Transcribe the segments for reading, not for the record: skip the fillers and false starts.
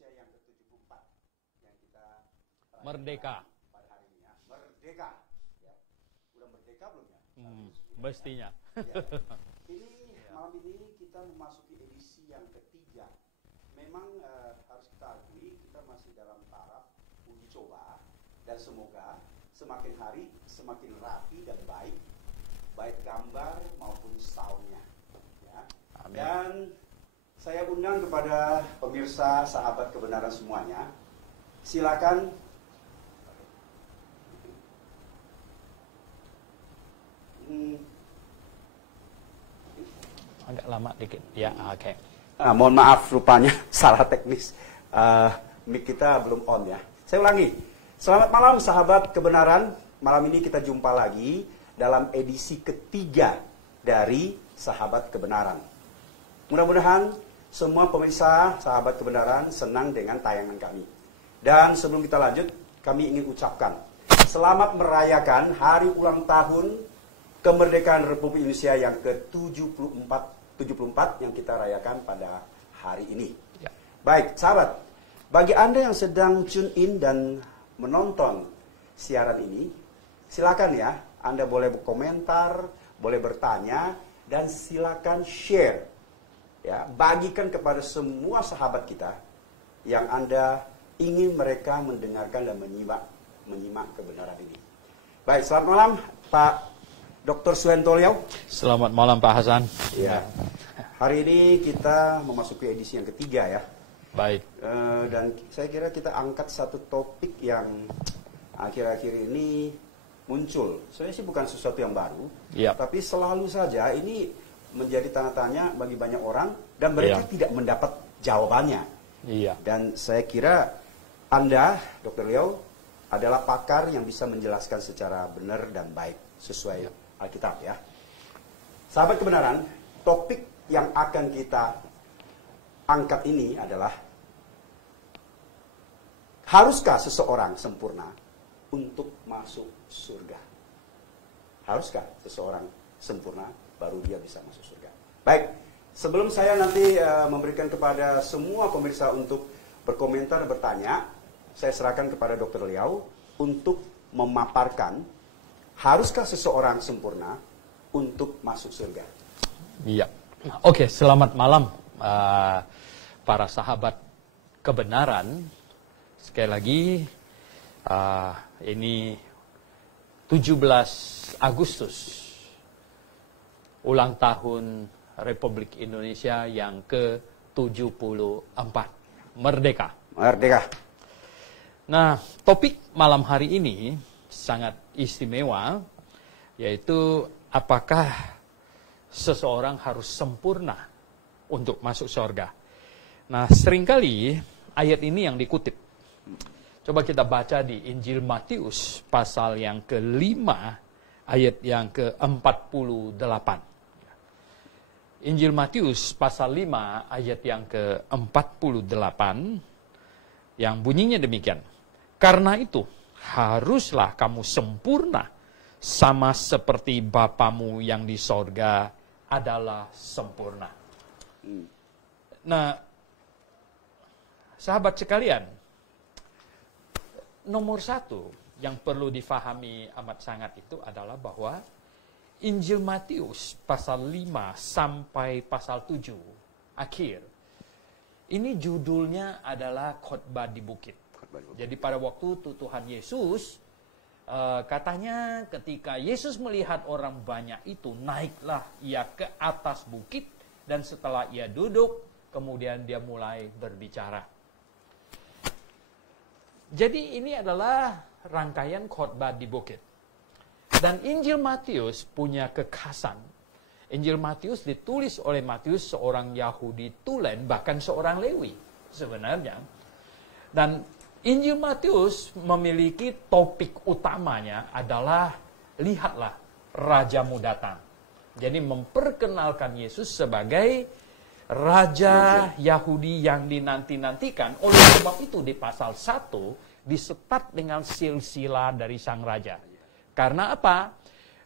Indonesia yang ke-74 yang kita Merdeka pada hari ini ya. Merdeka ya. Udah merdeka belum ya? Mestinya Ya. Ini malam ini kita memasuki edisi yang ketiga. Memang harus kita akui kita masih dalam taraf uji coba dan semoga semakin hari semakin rapi dan baik, baik gambar maupun soundnya ya. Amin. Dan saya undang kepada pemirsa sahabat kebenaran semuanya, silakan agak lama dikit ya. Oke. mohon maaf rupanya salah teknis, mic kita belum on ya. Saya ulangi. Selamat malam sahabat kebenaran. Malam ini kita jumpa lagi dalam edisi ketiga dari Sahabat Kebenaran. Mudah-mudahan semua pemirsa sahabat kebenaran senang dengan tayangan kami. Dan sebelum kita lanjut, kami ingin ucapkan selamat merayakan hari ulang tahun kemerdekaan Republik Indonesia yang ke-74 yang kita rayakan pada hari ini. Ya. Baik, sahabat, bagi Anda yang sedang tune in dan menonton siaran ini, silakan ya, Anda boleh berkomentar, boleh bertanya, dan silakan share. Ya, bagikan kepada semua sahabat kita yang Anda ingin mereka mendengarkan dan menyimak kebenaran ini. Baik, selamat malam Pak Dr. Suhento Liau. Selamat malam Pak Hasan. Ya. Hari ini kita memasuki edisi yang ketiga ya. Baik. Dan saya kira kita angkat satu topik yang akhir-akhir ini muncul. Sebenarnya sih bukan sesuatu yang baru, Ya. tapi selalu saja ini menjadi tanda tanya bagi banyak orang dan mereka tidak mendapat jawabannya. Iya. Dan saya kira Anda, Dr. Liau, adalah pakar yang bisa menjelaskan secara benar dan baik sesuai Alkitab ya. Sahabat kebenaran, topik yang akan kita angkat ini adalah, haruskah seseorang sempurna untuk masuk surga? Haruskah seseorang sempurna baru dia bisa masuk surga? Baik, sebelum saya nanti memberikan kepada semua pemirsa untuk berkomentar, bertanya, saya serahkan kepada Dr. Liau untuk memaparkan, haruskah seseorang sempurna untuk masuk surga? Iya. Oke, selamat malam para sahabat kebenaran. Sekali lagi, ini 17 Agustus, ulang tahun Republik Indonesia yang ke-74. Merdeka. Merdeka. Nah, topik malam hari ini sangat istimewa, yaitu apakah seseorang harus sempurna untuk masuk surga. Nah, seringkali ayat ini yang dikutip. Coba kita baca di Injil Matius pasal yang ke-5 ayat yang ke-48. Injil Matius pasal 5 ayat yang ke-48 yang bunyinya demikian. Karena itu, haruslah kamu sempurna sama seperti Bapamu yang di sorga adalah sempurna. Nah, sahabat sekalian, nomor satu yang perlu difahami amat sangat itu adalah bahwa Injil Matius pasal 5 sampai pasal 7 akhir, ini judulnya adalah khotbah di bukit. Jadi pada waktu itu Tuhan Yesus, katanya ketika Yesus melihat orang banyak itu, naiklah ia ke atas bukit, dan setelah ia duduk, kemudian dia mulai berbicara. Jadi ini adalah rangkaian khotbah di bukit. Dan Injil Matius punya kekhasan. Injil Matius ditulis oleh Matius, seorang Yahudi tulen, bahkan seorang Lewi sebenarnya. Dan Injil Matius memiliki topik utamanya adalah, lihatlah Rajamu datang. Jadi memperkenalkan Yesus sebagai Raja Yahudi yang dinanti-nantikan. Oleh sebab itu di pasal 1 disetat dengan silsilah dari sang Raja. Karena apa?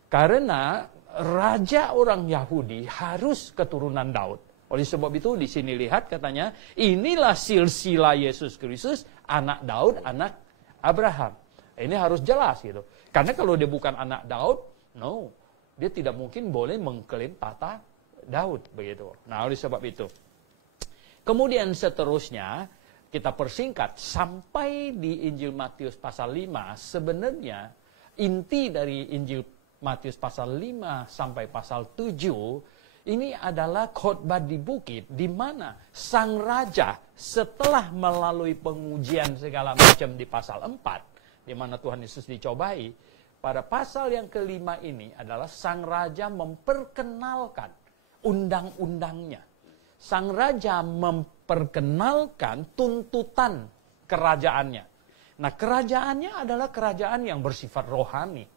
Karena Raja orang Yahudi harus keturunan Daud. Oleh sebab itu di sini lihat katanya, inilah silsilah Yesus Kristus, anak Daud, anak Abraham. Ini harus jelas gitu. Karena kalau dia bukan anak Daud, no, dia tidak mungkin boleh mengklaim tata Daud begitu. Nah, oleh sebab itu. Kemudian seterusnya kita persingkat sampai di Injil Matius pasal 5, sebenarnya inti dari Injil Matius pasal 5 sampai pasal 7 ini adalah khotbah di bukit, di mana sang raja setelah melalui pengujian segala macam di pasal 4, di mana Tuhan Yesus dicobai, pada pasal yang kelima ini adalah sang raja memperkenalkan undang-undangnya. Sang raja memperkenalkan tuntutan kerajaannya. Nah, kerajaannya adalah kerajaan yang bersifat rohani.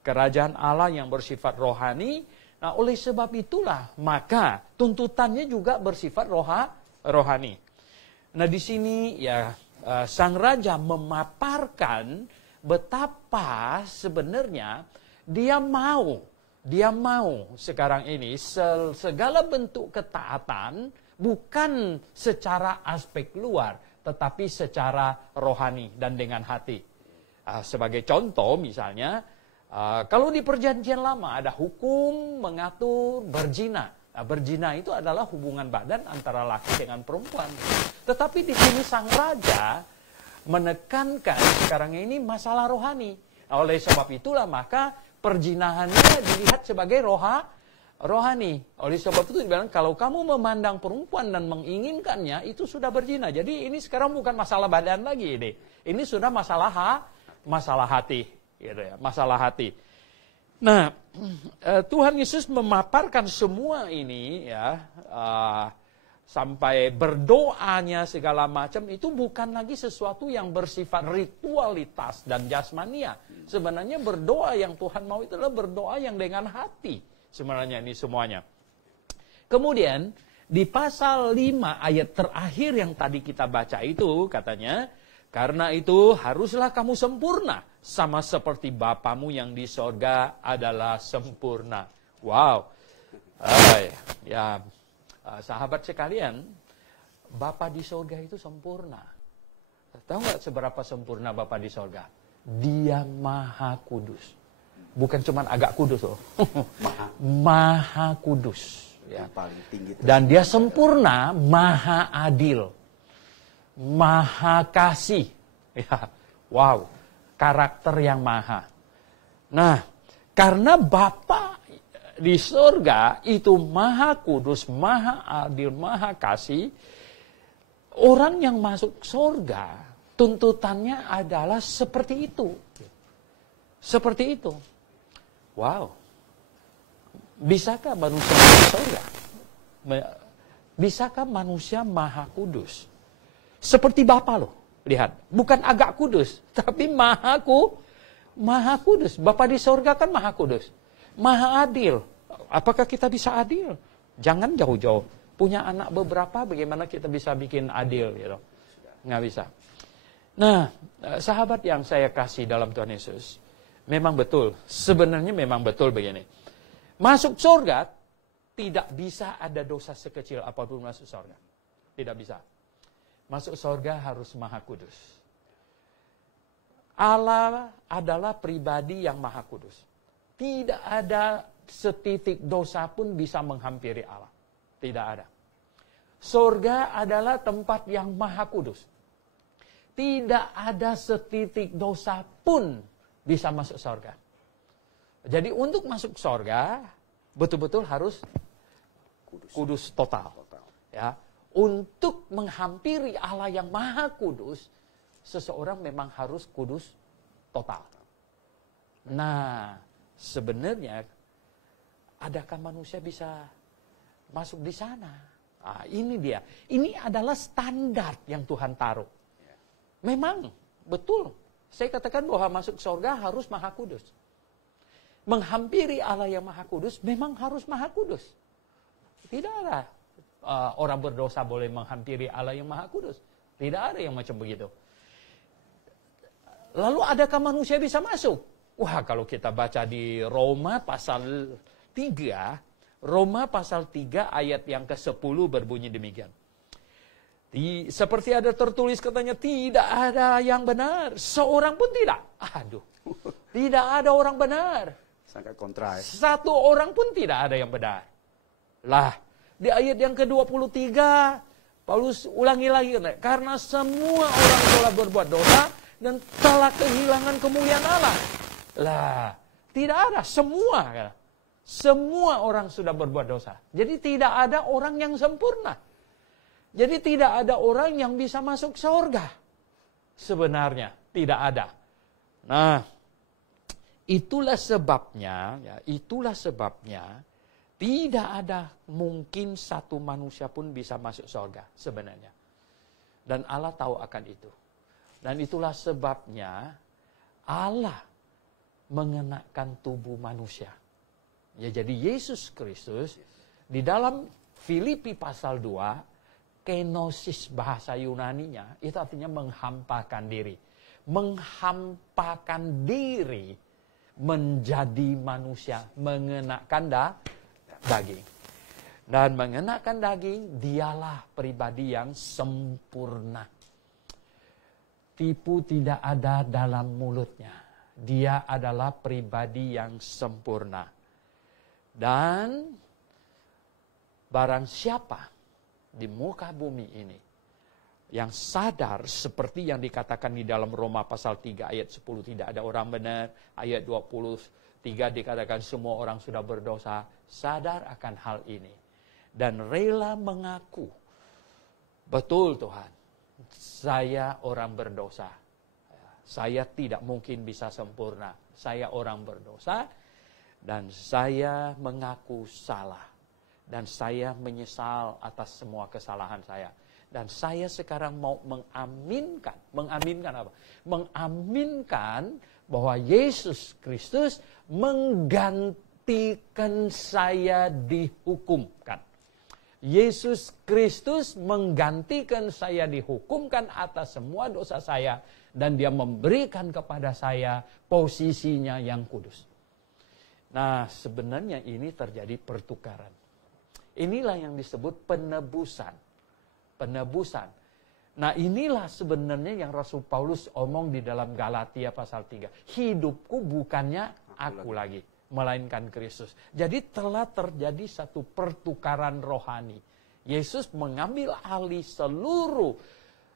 Kerajaan Allah yang bersifat rohani. Nah, oleh sebab itulah, maka tuntutannya juga bersifat rohani. Nah, di sini ya sang raja memaparkan betapa sebenarnya dia mau sekarang ini segala bentuk ketaatan bukan secara aspek luar, tetapi secara rohani dan dengan hati. Sebagai contoh misalnya, kalau di perjanjian lama ada hukum mengatur berzina. Nah, berzina itu adalah hubungan badan antara laki dengan perempuan. Tetapi di sini sang raja menekankan sekarang ini masalah rohani. Nah, oleh sebab itulah maka perzinahannya dilihat sebagai rohani. Oleh sebab itu dibilang kalau kamu memandang perempuan dan menginginkannya itu sudah berzina. Jadi ini sekarang bukan masalah badan lagi ini. Ini sudah masalah hati. Gitu ya, masalah hati. Nah, Tuhan Yesus memaparkan semua ini ya, sampai berdoanya segala macam itu bukan lagi sesuatu yang bersifat ritualitas dan jasmania. Sebenarnya berdoa yang Tuhan mau itu adalah berdoa yang dengan hati. Sebenarnya ini semuanya. Kemudian di pasal 5 ayat terakhir yang tadi kita baca itu katanya, karena itu haruslah kamu sempurna, sama seperti Bapamu yang di sorga adalah sempurna. Wow. Sahabat sekalian, Bapa di sorga itu sempurna. Tahu nggak seberapa sempurna Bapa di sorga? Dia maha kudus. Bukan cuma agak kudus loh. Maha kudus. Ya. Paling tinggi. Dan dia sempurna, maha adil. Maha kasih. Ya, wow, karakter yang maha. Nah, karena Bapa di surga itu maha kudus, maha adil, maha kasih, orang yang masuk surga tuntutannya adalah seperti itu. Seperti itu. Wow. Bisakah manusia masuk surga? Bisakah manusia maha kudus? Seperti Bapa loh, lihat. Bukan agak kudus, tapi maha kudus. Bapa di surga kan maha kudus. Maha adil. Apakah kita bisa adil? Jangan jauh-jauh. Punya anak beberapa, bagaimana kita bisa bikin adil gitu? Nggak bisa. Nah, sahabat yang saya kasih dalam Tuhan Yesus, memang betul. Sebenarnya memang betul begini. Masuk surga, tidak bisa ada dosa sekecil apapun masuk surga. Tidak bisa. Masuk surga harus maha kudus. Allah adalah pribadi yang maha kudus. Tidak ada setitik dosa pun bisa menghampiri Allah. Tidak ada. Surga adalah tempat yang maha kudus. Tidak ada setitik dosa pun bisa masuk surga. Jadi untuk masuk surga, betul-betul harus kudus total. Ya. Untuk menghampiri Allah yang maha kudus, seseorang memang harus kudus total. Nah, sebenarnya adakah manusia bisa masuk di sana? Nah, ini dia. Ini adalah standar yang Tuhan taruh. Memang, betul. Saya katakan bahwa masuk surga harus maha kudus. Menghampiri Allah yang maha kudus memang harus maha kudus. Tidak ada orang berdosa boleh menghampiri Allah yang maha kudus. Tidak ada yang macam begitu. Lalu adakah manusia bisa masuk? Wah, kalau kita baca di Roma pasal 3, Roma pasal 3 ayat yang ke-10 berbunyi demikian. Seperti ada tertulis katanya, tidak ada yang benar, seorang pun tidak. Aduh, tidak ada orang benar. Sangat kontra ya. Satu orang pun tidak ada yang benar. Lah, di ayat yang ke-23, Paulus ulangi lagi, karena semua orang telah berbuat dosa dan telah kehilangan kemuliaan Allah. Lah, tidak ada, semua. Semua orang sudah berbuat dosa. Jadi tidak ada orang yang sempurna. Jadi tidak ada orang yang bisa masuk surga. Sebenarnya tidak ada. Nah, itulah sebabnya tidak ada mungkin satu manusia pun bisa masuk surga sebenarnya. Dan Allah tahu akan itu. Dan itulah sebabnya Allah mengenakan tubuh manusia. Ya, jadi Yesus Kristus di dalam Filipi pasal 2, kenosis bahasa Yunaninya, itu artinya menghampakan diri. Menghampakan diri menjadi manusia, mengenakan daging. Dan mengenakan daging, dialah pribadi yang sempurna. Tipu tidak ada dalam mulutnya. Dia adalah pribadi yang sempurna. Dan barang siapa di muka bumi ini yang sadar seperti yang dikatakan di dalam Roma pasal 3 ayat 10, tidak ada orang benar, ayat 23 dikatakan semua orang sudah berdosa, sadar akan hal ini dan rela mengaku, betul Tuhan, saya orang berdosa, saya tidak mungkin bisa sempurna, saya orang berdosa dan saya mengaku salah. Dan saya menyesal atas semua kesalahan saya. Dan saya sekarang mau mengaminkan apa? Mengaminkan bahwa Yesus Kristus menggantikan saya dihukumkan. Yesus Kristus menggantikan saya dihukumkan atas semua dosa saya. Dan dia memberikan kepada saya posisinya yang kudus. Nah, sebenarnya ini terjadi pertukaran. Inilah yang disebut penebusan. Penebusan. Nah, inilah sebenarnya yang Rasul Paulus omong di dalam Galatia pasal 3. Hidupku bukannya aku lagi, melainkan Kristus. Jadi telah terjadi satu pertukaran rohani. Yesus mengambil alih seluruh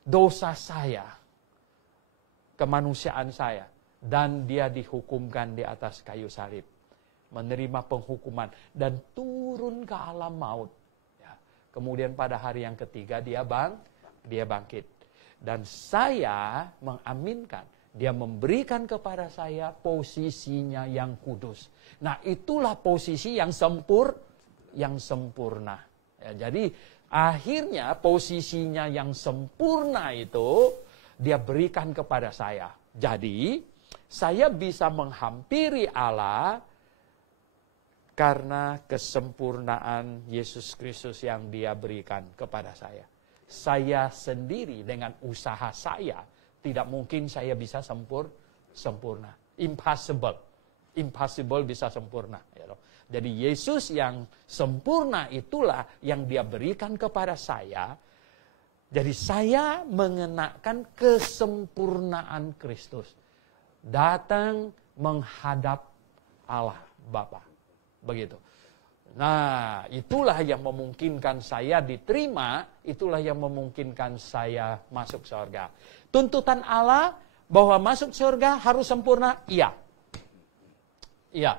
dosa saya, kemanusiaan saya, dan dia dihukumkan di atas kayu salib. Menerima penghukuman dan turun ke alam maut. Ya. Kemudian pada hari yang ketiga dia bangkit. Dan saya mengaminkan, dia memberikan kepada saya posisinya yang kudus. Nah, itulah posisi yang sempurna. Ya, jadi akhirnya posisinya yang sempurna itu dia berikan kepada saya. Jadi saya bisa menghampiri Allah karena kesempurnaan Yesus Kristus yang dia berikan kepada saya. Saya sendiri dengan usaha saya, tidak mungkin saya bisa sempurna. Impossible. Impossible bisa sempurna. Jadi Yesus yang sempurna itulah yang dia berikan kepada saya. Jadi saya mengenakan kesempurnaan Kristus. Datang menghadap Allah Bapa. Begitu. Nah, itulah yang memungkinkan saya diterima, itulah yang memungkinkan saya masuk surga. Tuntutan Allah bahwa masuk surga harus sempurna? Iya. Iya.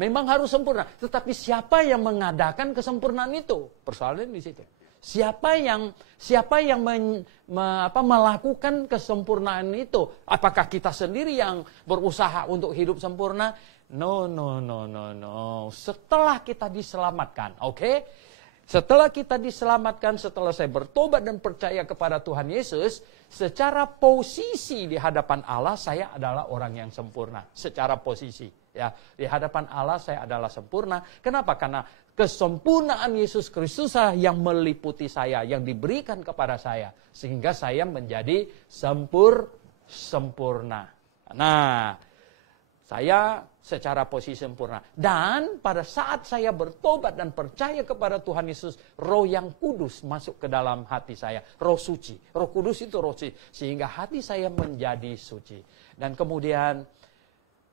Memang harus sempurna. Tetapi siapa yang mengadakan kesempurnaan itu? Persoalan di situ. Siapa yang melakukan kesempurnaan itu? Apakah kita sendiri yang berusaha untuk hidup sempurna? No. Setelah kita diselamatkan, oke? Setelah kita diselamatkan, setelah saya bertobat dan percaya kepada Tuhan Yesus, secara posisi di hadapan Allah, saya adalah orang yang sempurna. Secara posisi, ya, di hadapan Allah saya adalah sempurna. Kenapa? Karena kesempurnaan Yesus Kristus yang meliputi saya, yang diberikan kepada saya, sehingga saya menjadi sempurna. Nah, Saya secara posisi sempurna. Dan pada saat saya bertobat dan percaya kepada Tuhan Yesus, Roh yang Kudus masuk ke dalam hati saya. Roh suci. Roh Kudus itu roh suci. Sehingga hati saya menjadi suci. Dan kemudian,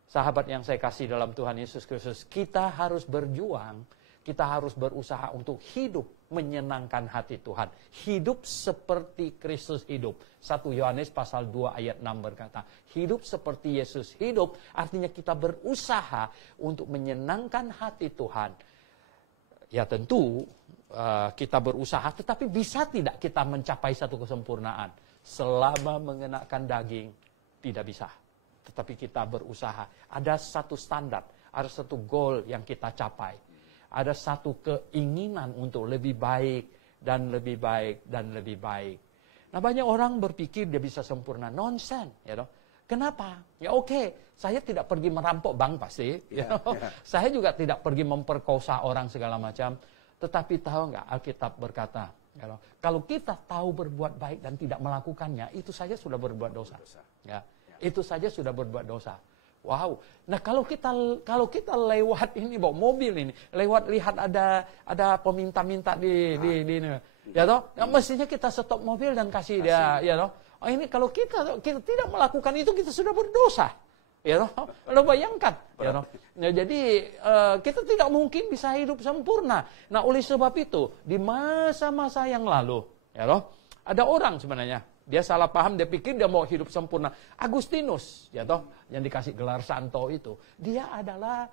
sahabat yang saya kasih dalam Tuhan Yesus Kristus, kita harus berjuang. Kita harus berusaha untuk hidup menyenangkan hati Tuhan. Hidup seperti Kristus hidup. 1 Yohanes pasal 2 ayat 6 berkata, hidup seperti Yesus hidup, artinya kita berusaha untuk menyenangkan hati Tuhan. Ya tentu kita berusaha, tetapi bisa tidak kita mencapai satu kesempurnaan? Selama mengenakan daging, tidak bisa. Tetapi kita berusaha. Ada satu standar, ada satu goal yang kita capai. Ada satu keinginan untuk lebih baik dan lebih baik dan lebih baik. Nah, banyak orang berpikir dia bisa sempurna. Nonsen, ya toh. Kenapa? Ya oke, saya tidak pergi merampok bank pasti. Saya juga tidak pergi memperkosa orang segala macam. Tetapi tahu nggak, Alkitab berkata, ya toh, kalau kita tahu berbuat baik dan tidak melakukannya, itu saja sudah berbuat dosa. Ya, itu saja sudah berbuat dosa. Wow. Nah, kalau kita lewat ini bawa mobil ini, lewat lihat ada peminta-minta di ya toh, ya, mestinya kita stop mobil dan kasih dia, ya toh. Oh, ini kalau kita tidak melakukan itu, kita sudah berdosa. Ya toh. Lo bayangkan, ya toh. Nah, jadi kita tidak mungkin bisa hidup sempurna. Nah, oleh sebab itu, di masa-masa yang lalu, ya toh, ada orang sebenarnya dia salah paham, dia pikir dia mau hidup sempurna. Agustinus, ya toh, yang dikasih gelar santo itu, dia adalah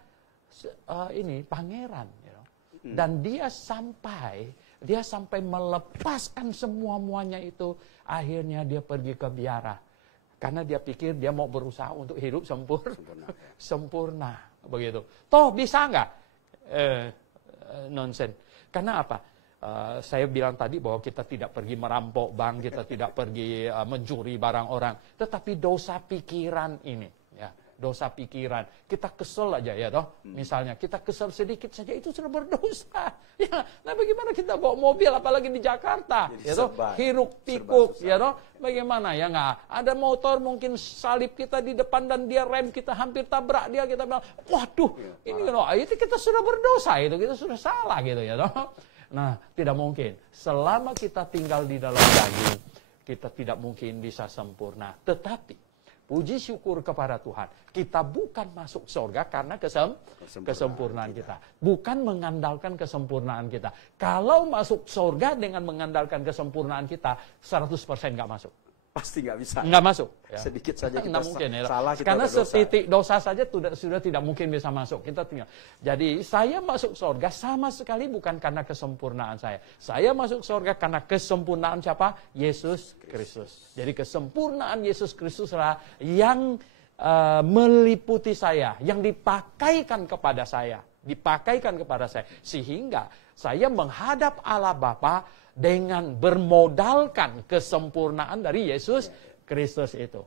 pangeran, ya toh. Dan dia sampai melepaskan semua-muanya itu, akhirnya dia pergi ke biara. Karena dia pikir dia mau berusaha untuk hidup sempurna, begitu. Toh bisa nggak? Nonsen. Karena apa? Saya bilang tadi bahwa kita tidak pergi merampok bank, kita tidak pergi mencuri barang orang, tetapi dosa pikiran ini, ya, dosa pikiran. Kita kesel aja, ya toh. Misalnya kita kesel sedikit saja itu sudah berdosa. Ya, nah bagaimana kita bawa mobil apalagi di Jakarta, ya toh, hiruk pikuk, ya toh. Bagaimana ya nggak? Ada motor mungkin salip kita di depan dan dia rem kita hampir tabrak dia, kita bilang, waduh, ini loh, itu kita sudah berdosa, itu kita sudah salah gitu, ya toh. Nah, tidak mungkin. Selama kita tinggal di dalam daging, kita tidak mungkin bisa sempurna. Tetapi, puji syukur kepada Tuhan, kita bukan masuk surga karena kesempurnaan kita. Bukan mengandalkan kesempurnaan kita. Kalau masuk surga dengan mengandalkan kesempurnaan kita, 100% nggak masuk. Pasti nggak bisa. Nggak masuk. Ya. Sedikit saja kita mungkin, ya. salah, kita karena berdosa. setitik dosa saja sudah tidak mungkin bisa masuk. Kita tinggal. Jadi saya masuk surga sama sekali bukan karena kesempurnaan saya. Saya masuk surga karena kesempurnaan siapa? Yesus Kristus. Jadi kesempurnaan Yesus Kristus lah yang meliputi saya, yang dipakaikan kepada saya. Sehingga saya menghadap Allah Bapa dengan bermodalkan kesempurnaan dari Yesus Kristus itu.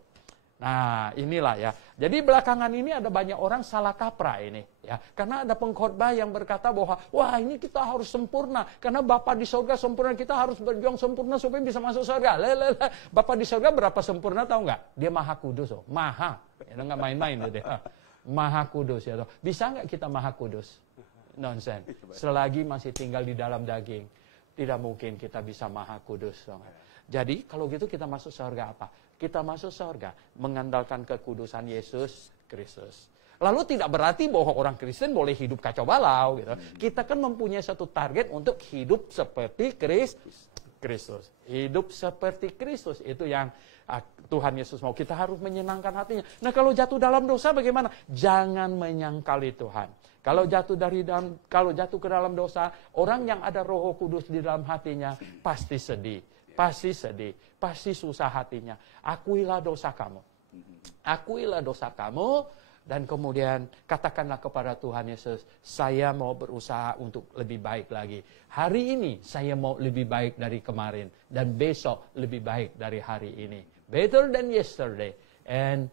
Nah, inilah ya. Jadi belakangan ini ada banyak orang salah kaprah ini, ya. Karena ada pengkhotbah yang berkata bahwa wah, ini kita harus sempurna karena Bapa di surga sempurna, kita harus berjuang sempurna supaya bisa masuk surga. Bapa di surga berapa sempurna tahu nggak? Dia Maha Kudus, Maha. Ya, nggak main-main gitu. Maha Kudus, ya. Bisa nggak kita Maha Kudus? Nonsen. Selagi masih tinggal di dalam daging, tidak mungkin kita bisa Maha Kudus. Jadi kalau gitu kita masuk surga apa? Kita masuk surga mengandalkan kekudusan Yesus Kristus. Lalu tidak berarti bahwa orang Kristen boleh hidup kacau balau gitu. Kita kan mempunyai satu target untuk hidup seperti Kristus. Hidup seperti Kristus itu yang Tuhan Yesus mau. Kita harus menyenangkan hatinya. Nah, kalau jatuh dalam dosa bagaimana? Jangan menyangkali Tuhan. Kalau jatuh ke dalam dosa, orang yang ada Roh Kudus di dalam hatinya pasti sedih, pasti susah hatinya. Akuilah dosa kamu, dan kemudian katakanlah kepada Tuhan Yesus, saya mau berusaha untuk lebih baik lagi. Hari ini saya mau lebih baik dari kemarin, dan besok lebih baik dari hari ini. Better than yesterday and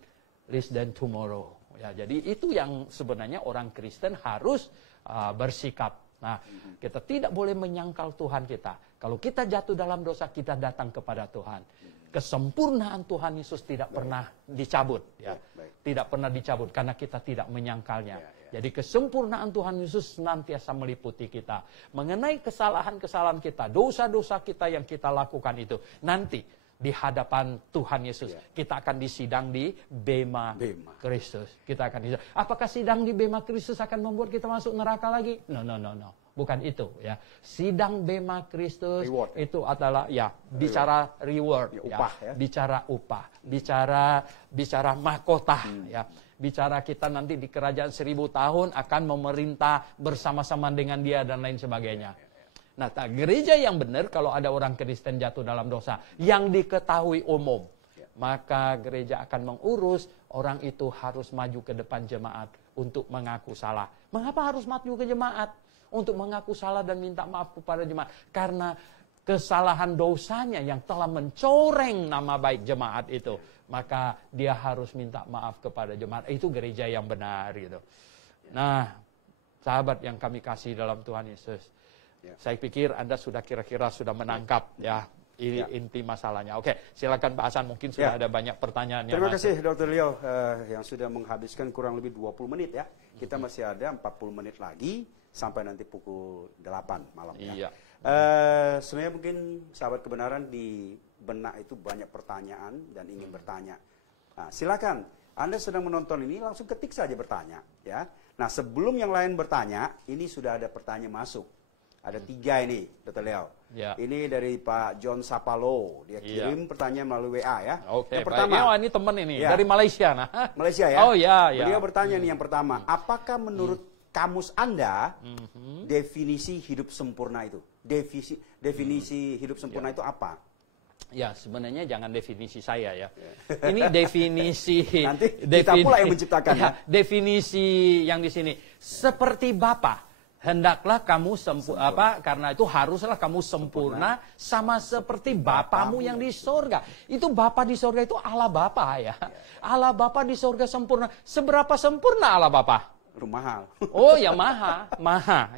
less than tomorrow. Ya, jadi itu yang sebenarnya orang Kristen harus bersikap. Nah, kita tidak boleh menyangkal Tuhan kita. Kalau kita jatuh dalam dosa, kita datang kepada Tuhan. kesempurnaan Tuhan Yesus tidak pernah dicabut, ya. Tidak pernah dicabut karena kita tidak menyangkalnya. Jadi kesempurnaan Tuhan Yesus senantiasa meliputi kita. Mengenai kesalahan-kesalahan kita, dosa-dosa kita yang kita lakukan itu, nanti di hadapan Tuhan Yesus kita akan disidang di Bema Kristus. Kita akan disidang. Apakah sidang di Bema Kristus akan membuat kita masuk neraka lagi? No. Bukan itu, ya. Sidang Bema Kristus itu adalah bicara reward, upah, ya. Bicara upah, bicara mahkota, ya. Bicara kita nanti di kerajaan 1000 tahun akan memerintah bersama-sama dengan Dia dan lain sebagainya. Nah, gereja yang benar kalau ada orang Kristen jatuh dalam dosa yang diketahui umum, maka gereja akan mengurus orang itu harus maju ke depan jemaat untuk mengaku salah. Mengapa harus maju ke jemaat? Untuk mengaku salah dan minta maaf kepada jemaat. Karena kesalahan dosanya yang telah mencoreng nama baik jemaat itu. Maka dia harus minta maaf kepada jemaat. Itu gereja yang benar gitu. Nah, sahabat yang kami kasih dalam Tuhan Yesus. Saya pikir Anda sudah kira-kira sudah menangkap ya. Ini inti masalahnya. Oke, silakan Pak Hasan, mungkin sudah ada banyak pertanyaan. Terima kasih Dr. Leo yang sudah menghabiskan kurang lebih 20 menit ya. Kita masih ada 40 menit lagi sampai nanti pukul 8 malam ya. Sebenarnya mungkin sahabat kebenaran di benak itu banyak pertanyaan dan ingin bertanya. Nah, silakan Anda sedang menonton ini langsung ketik saja bertanya ya. Nah, sebelum yang lain bertanya, ini sudah ada pertanyaan masuk. Ada 3 ini, Dr. Leo. Ini dari Pak John Sapalo. Dia kirim pertanyaan melalui WA ya. Oke, yang pertama, ini teman ini dari Malaysia. Nah. Malaysia ya. Oh ya. Beliau bertanya nih yang pertama, apakah menurut kamus Anda definisi hidup sempurna itu? Definisi hidup sempurna itu apa? Ya, sebenarnya jangan definisi saya ya. Ini definisi nanti kita pula yang menciptakan ya. Definisi yang di sini seperti Bapa. Hendaklah kamu karena itu haruslah kamu sempurna sama seperti Bapamu yang di sorga. Itu Bapa di sorga itu Allah Bapa ya. Allah Bapa di sorga sempurna. Seberapa sempurna Allah Bapa? Mahal. Oh ya maha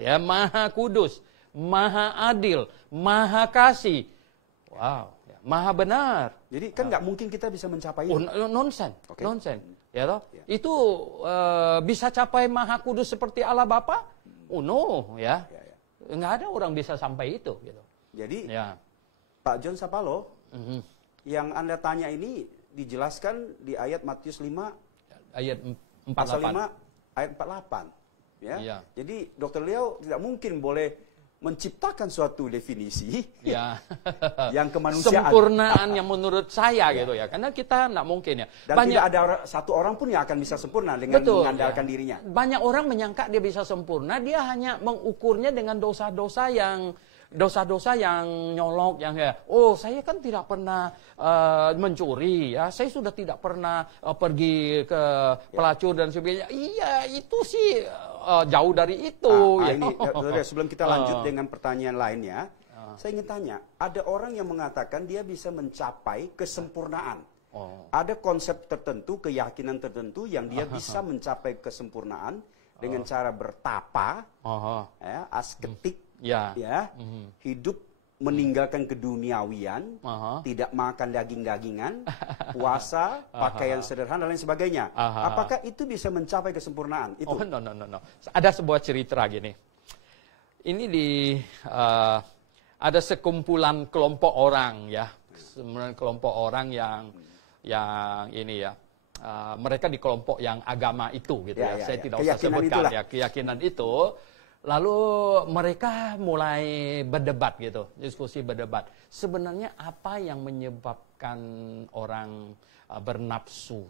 ya, maha kudus, maha adil, maha kasih. Wow, ya, maha benar. Jadi kan nggak mungkin kita bisa mencapai itu. Nonsen. Ya toh? Itu bisa capai maha kudus seperti Allah Bapa? Oh no, ya. Nggak ada orang bisa sampai itu gitu. Jadi Pak John Sapalo, yang Anda tanya ini dijelaskan di ayat Matius 5 ayat 48. Pasal 5 ayat 48. Ya. Jadi Dr. Leo tidak mungkin boleh menciptakan suatu definisi yang kemanusiaan. Sempurnaan yang menurut saya gitu ya. Karena kita nggak mungkin ya. Dan tidak ada satu orang pun yang akan bisa sempurna dengan mengandalkan dirinya. Banyak orang menyangka dia bisa sempurna, dia hanya mengukurnya dengan dosa-dosa yang nyolok, yang saya kan tidak pernah mencuri ya, saya sudah tidak pernah pergi ke pelacur dan sebagainya. Iya, itu sih jauh dari itu. Sebelum kita lanjut dengan pertanyaan lainnya, saya ingin tanya, ada orang yang mengatakan dia bisa mencapai kesempurnaan. Ada konsep tertentu, keyakinan tertentu yang dia bisa mencapai kesempurnaan dengan cara bertapa, asketik, hidup meninggalkan keduniawian, tidak makan daging-dagingan, puasa, pakaian sederhana dan lain sebagainya. Apakah itu bisa mencapai kesempurnaan? Itu. No. Ada sebuah cerita gini. Ini ada sekumpulan kelompok orang ya, kelompok orang yang ini ya. Mereka di kelompok yang agama itu gitu ya. Saya tidak usah sebutkan keyakinan itu. Lalu mereka mulai berdebat gitu, diskusi berdebat. Sebenarnya apa yang menyebabkan orang bernafsu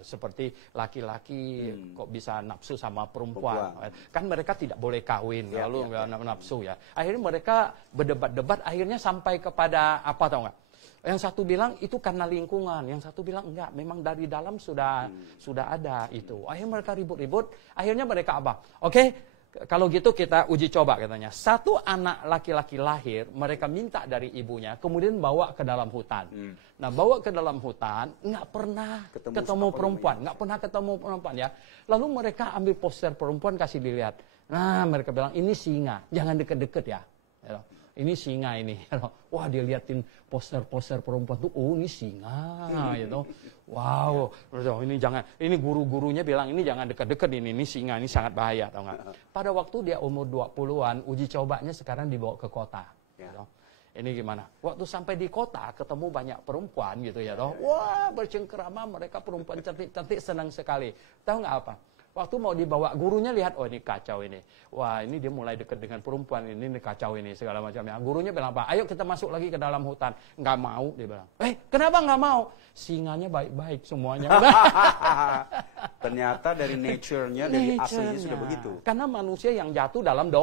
seperti laki-laki kok bisa nafsu sama perempuan? Kan mereka tidak boleh kawin, lalu nafsu ya. Akhirnya mereka berdebat-debat, akhirnya sampai kepada apa tahu nggak? Yang satu bilang itu karena lingkungan, yang satu bilang enggak, memang dari dalam sudah ada itu. Akhirnya mereka ribut-ribut, akhirnya mereka apa? Oke. Kalau gitu kita uji coba katanya. Satu anak laki-laki lahir, mereka minta dari ibunya, kemudian bawa ke dalam hutan. Nah, bawa ke dalam hutan, nggak pernah ketemu perempuan, nggak pernah ketemu perempuan ya. Lalu mereka ambil poster perempuan kasih dilihat. Nah, mereka bilang ini singa, jangan deket-deket ya. ini singa ini. Wah, dia liatin poster-poster perempuan tuh, oh ini singa, gitu. Wow, ini jangan, ini guru-gurunya bilang ini jangan dekat-dekat ini singa, ini sangat bahaya, tau nggak? Pada waktu dia umur 20-an, uji cobanya sekarang dibawa ke kota. Gitu. Ini gimana? Waktu sampai di kota ketemu banyak perempuan gitu ya, toh. Wah, bercengkerama, mereka perempuan cantik-cantik, senang sekali. Tahu nggak apa? Waktu mau dibawa, gurunya lihat, oh ini kacau ini. Wah, ini dia mulai dekat dengan perempuan, ini kacau ini, segala macamnya. Gurunya bilang apa? Ayo kita masuk lagi ke dalam hutan. Nggak mau, dia bilang. Kenapa nggak mau? Singanya baik-baik semuanya. Ternyata dari nature-nya, dari aslinya sudah begitu. Karena manusia yang jatuh dalam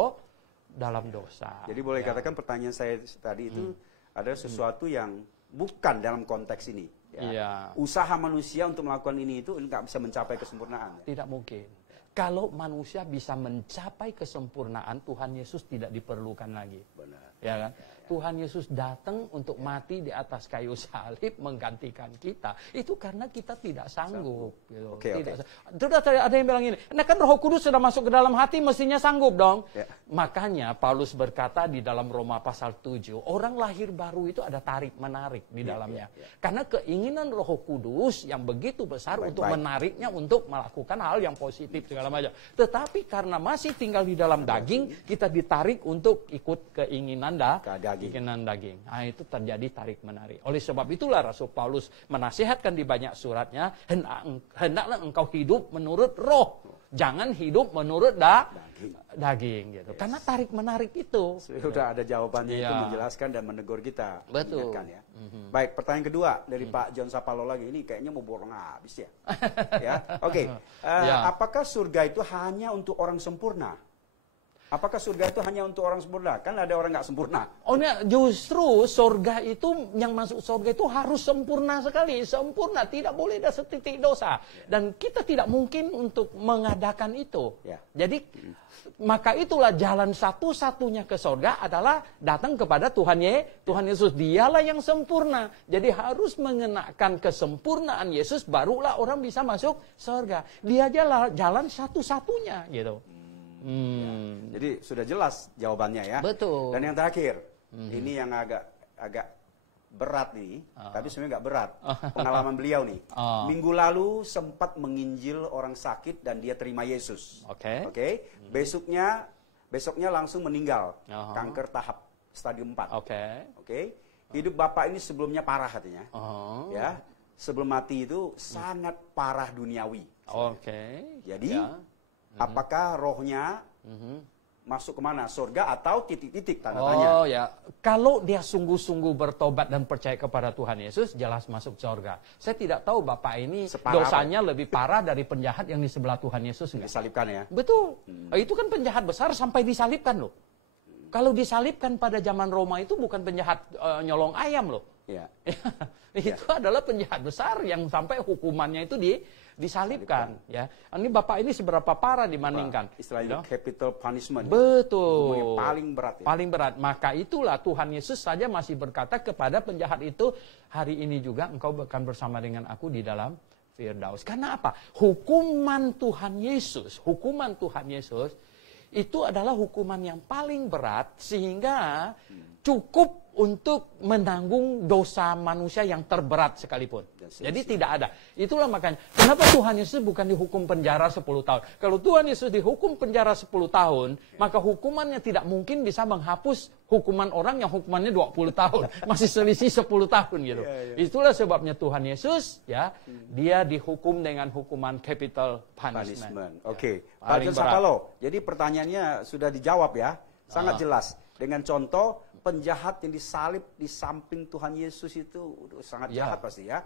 dosa. Jadi boleh katakan pertanyaan saya tadi itu adalah sesuatu yang bukan dalam konteks ini. Ya. Usaha manusia untuk melakukan ini itu nggak bisa mencapai kesempurnaan. Tidak mungkin. Kalau manusia bisa mencapai kesempurnaan, Tuhan Yesus tidak diperlukan lagi. Benar. Ya kan? Tuhan Yesus datang untuk mati di atas kayu salib menggantikan kita. Itu karena kita tidak sanggup. Gitu. Sudah ada yang bilang ini, nah kan Roh Kudus sudah masuk ke dalam hati, mestinya sanggup dong. Makanya Paulus berkata di dalam Roma pasal 7, orang lahir baru itu ada tarik-menarik di dalamnya. Karena keinginan Roh Kudus yang begitu besar untuk menariknya untuk melakukan hal yang positif segala macam. Tetapi karena masih tinggal di dalam daging, kita ditarik untuk ikut keinginan daging. Nah, itu terjadi tarik-menarik. Oleh sebab itulah Rasul Paulus menasihatkan di banyak suratnya, hendaklah engkau hidup menurut roh. Jangan hidup menurut daging gitu. Karena tarik-menarik itu. Sudah ada jawabannya itu menjelaskan dan menegur kita. Betul. Ya. Baik, pertanyaan kedua dari Pak John Sapalo lagi. Ini kayaknya mau borong habis ya. Oke. Apakah surga itu hanya untuk orang sempurna? Apakah surga itu hanya untuk orang sempurna? Kan ada orang nggak sempurna. Oh, justru surga itu, yang masuk surga itu harus sempurna sekali. Sempurna, tidak boleh ada setitik dosa. Dan kita tidak mungkin untuk mengadakan itu. Jadi, maka itulah jalan satu-satunya ke surga adalah datang kepada Tuhan Yesus. Dialah yang sempurna. Jadi harus mengenakan kesempurnaan Yesus, barulah orang bisa masuk surga. Dia jalan satu-satunya gitu. Jadi sudah jelas jawabannya ya. Betul. Dan yang terakhir, ini yang agak berat nih, tapi sebenarnya nggak berat. Pengalaman beliau nih. Minggu lalu sempat menginjil orang sakit dan dia terima Yesus. Oke. Besoknya langsung meninggal. Kanker tahap stadium 4. Oke. Hidup Bapak ini sebelumnya parah katanya. Ya. Sebelum mati itu sangat parah duniawi. Jadi apakah rohnya masuk kemana? Surga atau titik-titik tanda tanya? Kalau dia sungguh-sungguh bertobat dan percaya kepada Tuhan Yesus, jelas masuk surga. Saya tidak tahu Bapak ini dosanya lebih parah dari penjahat yang di sebelah Tuhan Yesus. Disalibkan ya? Betul. Itu kan penjahat besar sampai disalibkan loh. Kalau disalibkan pada zaman Roma itu bukan penjahat nyolong ayam loh. Itu adalah penjahat besar yang sampai hukumannya itu disalibkan. Ya, ini Bapak ini seberapa parah dibandingkan? Istilahnya capital punishment. Betul. Yang paling berat. Paling berat. Maka itulah Tuhan Yesus saja masih berkata kepada penjahat itu, hari ini juga engkau akan bersama dengan aku di dalam Firdaus. Karena apa? Hukuman Tuhan Yesus itu adalah hukuman yang paling berat sehingga cukup untuk menanggung dosa manusia yang terberat sekalipun. Jadi tidak ada. Itulah makanya, kenapa Tuhan Yesus bukan dihukum penjara 10 tahun? Kalau Tuhan Yesus dihukum penjara 10 tahun, maka hukumannya tidak mungkin bisa menghapus hukuman orang yang hukumannya 20 tahun. Masih selisih 10 tahun gitu. Itulah sebabnya Tuhan Yesus, dia dihukum dengan hukuman capital punishment. Oke. Pak John Sapalo, jadi pertanyaannya sudah dijawab ya. Sangat jelas. Dengan contoh, penjahat yang disalib di samping Tuhan Yesus itu sangat jahat pasti ya.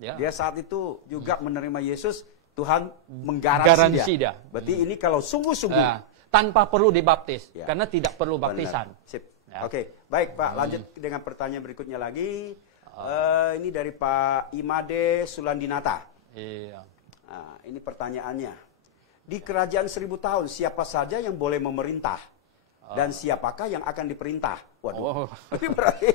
Dia saat itu juga menerima Yesus, Tuhan menggaransi dia. Berarti ini kalau sungguh-sungguh. Tanpa perlu dibaptis, karena tidak perlu baptisan. Oke, baik Pak, lanjut dengan pertanyaan berikutnya lagi. Ini dari Pak Imade Sulandinata. Nah, ini pertanyaannya. Di kerajaan 1000 tahun, siapa saja yang boleh memerintah? Dan siapakah yang akan diperintah? Waduh. Berarti.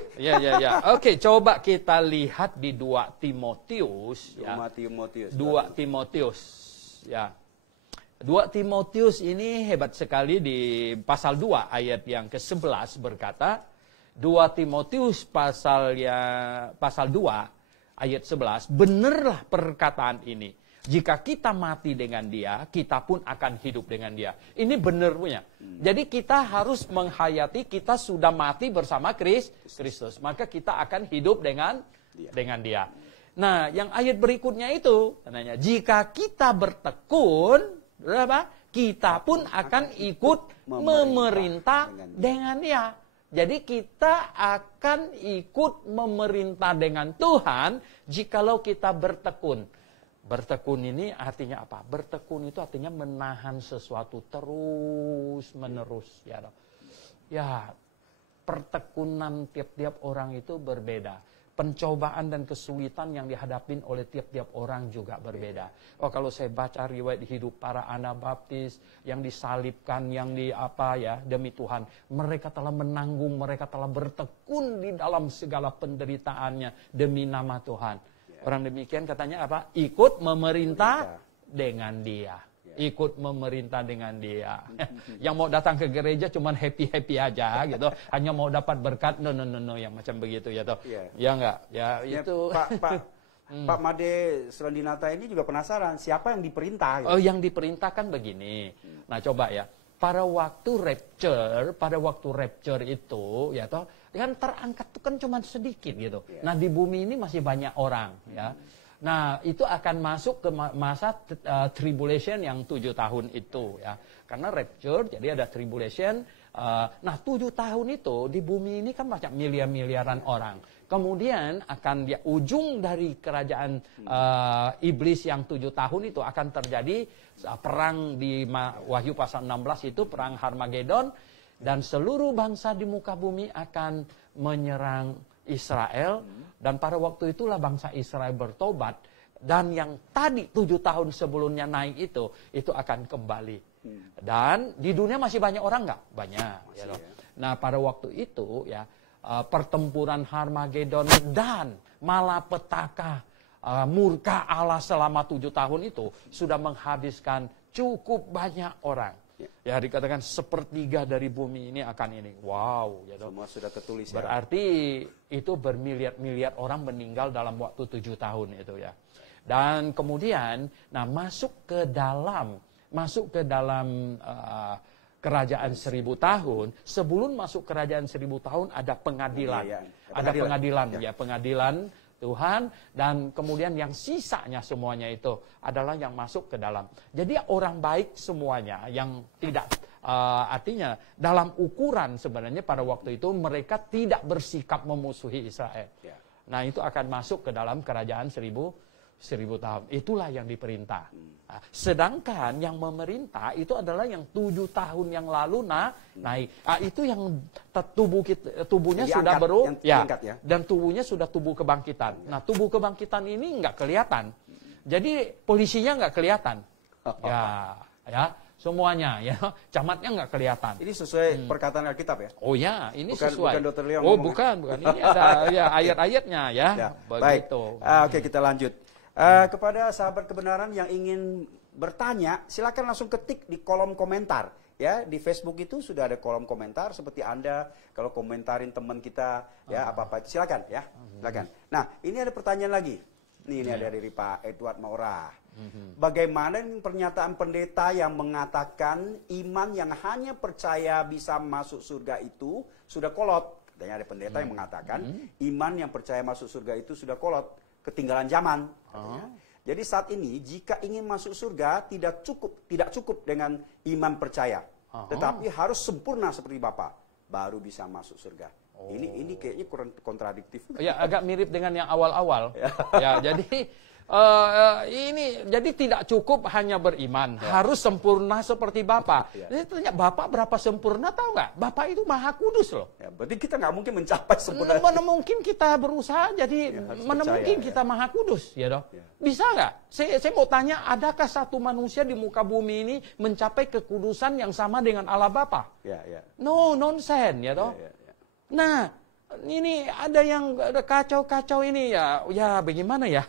Oke, coba kita lihat di 2 Timotius. 2 Timotius. 2 Timotius ini hebat sekali di pasal 2 ayat yang ke-11 berkata, 2 Timotius pasal 2 ayat 11, benarlah perkataan ini. Jika kita mati dengan dia, kita pun akan hidup dengan dia. Ini benar punya. Jadi kita harus menghayati kita sudah mati bersama Kristus. Maka kita akan hidup dengan dia. Nah, yang ayat berikutnya itu, katanya, jika kita bertekun, kita pun akan ikut memerintah dengan dia. Jadi kita akan ikut memerintah dengan Tuhan jikalau kita bertekun. Bertekun ini artinya apa? Bertekun itu artinya menahan sesuatu terus menerus. Ya, pertekunan tiap-tiap orang itu berbeda. Pencobaan dan kesulitan yang dihadapin oleh tiap-tiap orang juga berbeda. Oh, kalau saya baca riwayat hidup para Anabaptis yang disalibkan, yang demi Tuhan, mereka telah menanggung, mereka telah bertekun di dalam segala penderitaannya demi nama Tuhan. Orang demikian katanya apa? Ikut memerintah dengan dia. Ikut memerintah dengan dia. Yang mau datang ke gereja cuman happy-happy aja gitu. Hanya mau dapat berkat, no, yang macam begitu ya toh. Ya enggak? Ya itu. Pak Made Selandinata ini juga penasaran, siapa yang diperintah? Gitu? Oh, yang diperintahkan begini. Nah, coba ya. Pada waktu rapture itu, ya toh, kan terangkat itu kan cuma sedikit gitu. Nah, di bumi ini masih banyak orang, ya. Nah, itu akan masuk ke masa tribulation yang 7 tahun itu, ya. Karena rapture, jadi ada tribulation. Nah, 7 tahun itu di bumi ini kan banyak miliaran orang. Kemudian akan ujung dari kerajaan iblis yang 7 tahun itu akan terjadi perang di Wahyu pasal 16 itu, perang Harmagedon, dan seluruh bangsa di muka bumi akan menyerang Israel, dan pada waktu itulah bangsa Israel bertobat, dan yang tadi 7 tahun sebelumnya naik itu akan kembali. Dan di dunia masih banyak orang nggak? Banyak. Ya. Nah, pada waktu itu ya, pertempuran Harmagedon dan malapetaka, murka Allah selama 7 tahun itu sudah menghabiskan cukup banyak orang. Ya, dikatakan 1/3 dari bumi ini akan ini. Wow. Ya, semua sudah tertulis. Berarti itu bermiliar-miliar orang meninggal dalam waktu 7 tahun itu ya. Dan kemudian, nah masuk ke dalam kerajaan 1000 tahun. Sebelum masuk kerajaan 1000 tahun ada pengadilan. Ada pengadilan Tuhan, dan kemudian yang sisanya semuanya itu adalah yang masuk ke dalam. Jadi orang baik semuanya yang tidak, artinya dalam ukuran sebenarnya pada waktu itu mereka tidak bersikap memusuhi Israel. Nah, itu akan masuk ke dalam kerajaan 1000 tahun. Itulah yang diperintah. Nah, sedangkan yang memerintah itu adalah yang 7 tahun yang lalu naik. Itu yang tubuhnya jadi sudah dan tubuhnya sudah tubuh kebangkitan. Nah, tubuh kebangkitan ini nggak kelihatan. Jadi polisinya nggak kelihatan. Ya, semuanya ya, camatnya nggak kelihatan. Ini sesuai perkataan Alkitab ya? Oh ya, ini sesuai. Bukan Dr. Leong. Oh, bukan. Ini ada ya ayat-ayatnya ya. Begitu. Baik. Oke, kita lanjut. Kepada sahabat kebenaran yang ingin bertanya, silakan langsung ketik di kolom komentar. Ya, di Facebook itu sudah ada kolom komentar, seperti Anda kalau komentarin teman kita ya apa-apa itu silakan ya. Silakan. Nah, ini ada pertanyaan lagi. Ini ada dari Pak Edward Maura. Bagaimana pernyataan pendeta yang mengatakan iman yang hanya percaya bisa masuk surga itu sudah kolot? Katanya ada pendeta yang mengatakan iman yang percaya masuk surga itu sudah kolot, ketinggalan zaman. Jadi saat ini jika ingin masuk surga tidak cukup dengan iman percaya, tetapi harus sempurna seperti Bapa baru bisa masuk surga. Ini kayaknya kurang kontradiktif. Ya, agak mirip dengan yang awal-awal. Ya, jadi ini jadi tidak cukup hanya beriman, harus sempurna seperti Bapa. Jadi tanya Bapa berapa sempurna, tahu nggak? Bapa itu Maha Kudus loh. Ya, berarti kita nggak mungkin mencapai sempurna. Mana mungkin kita berusaha jadi mana mungkin kita Maha Kudus, ya dong? Bisa nggak? Saya mau tanya, adakah satu manusia di muka bumi ini mencapai kekudusan yang sama dengan Allah Bapa? No, nonsense, ya dong? Nah, ini ada yang kacau-kacau ini ya bagaimana ya,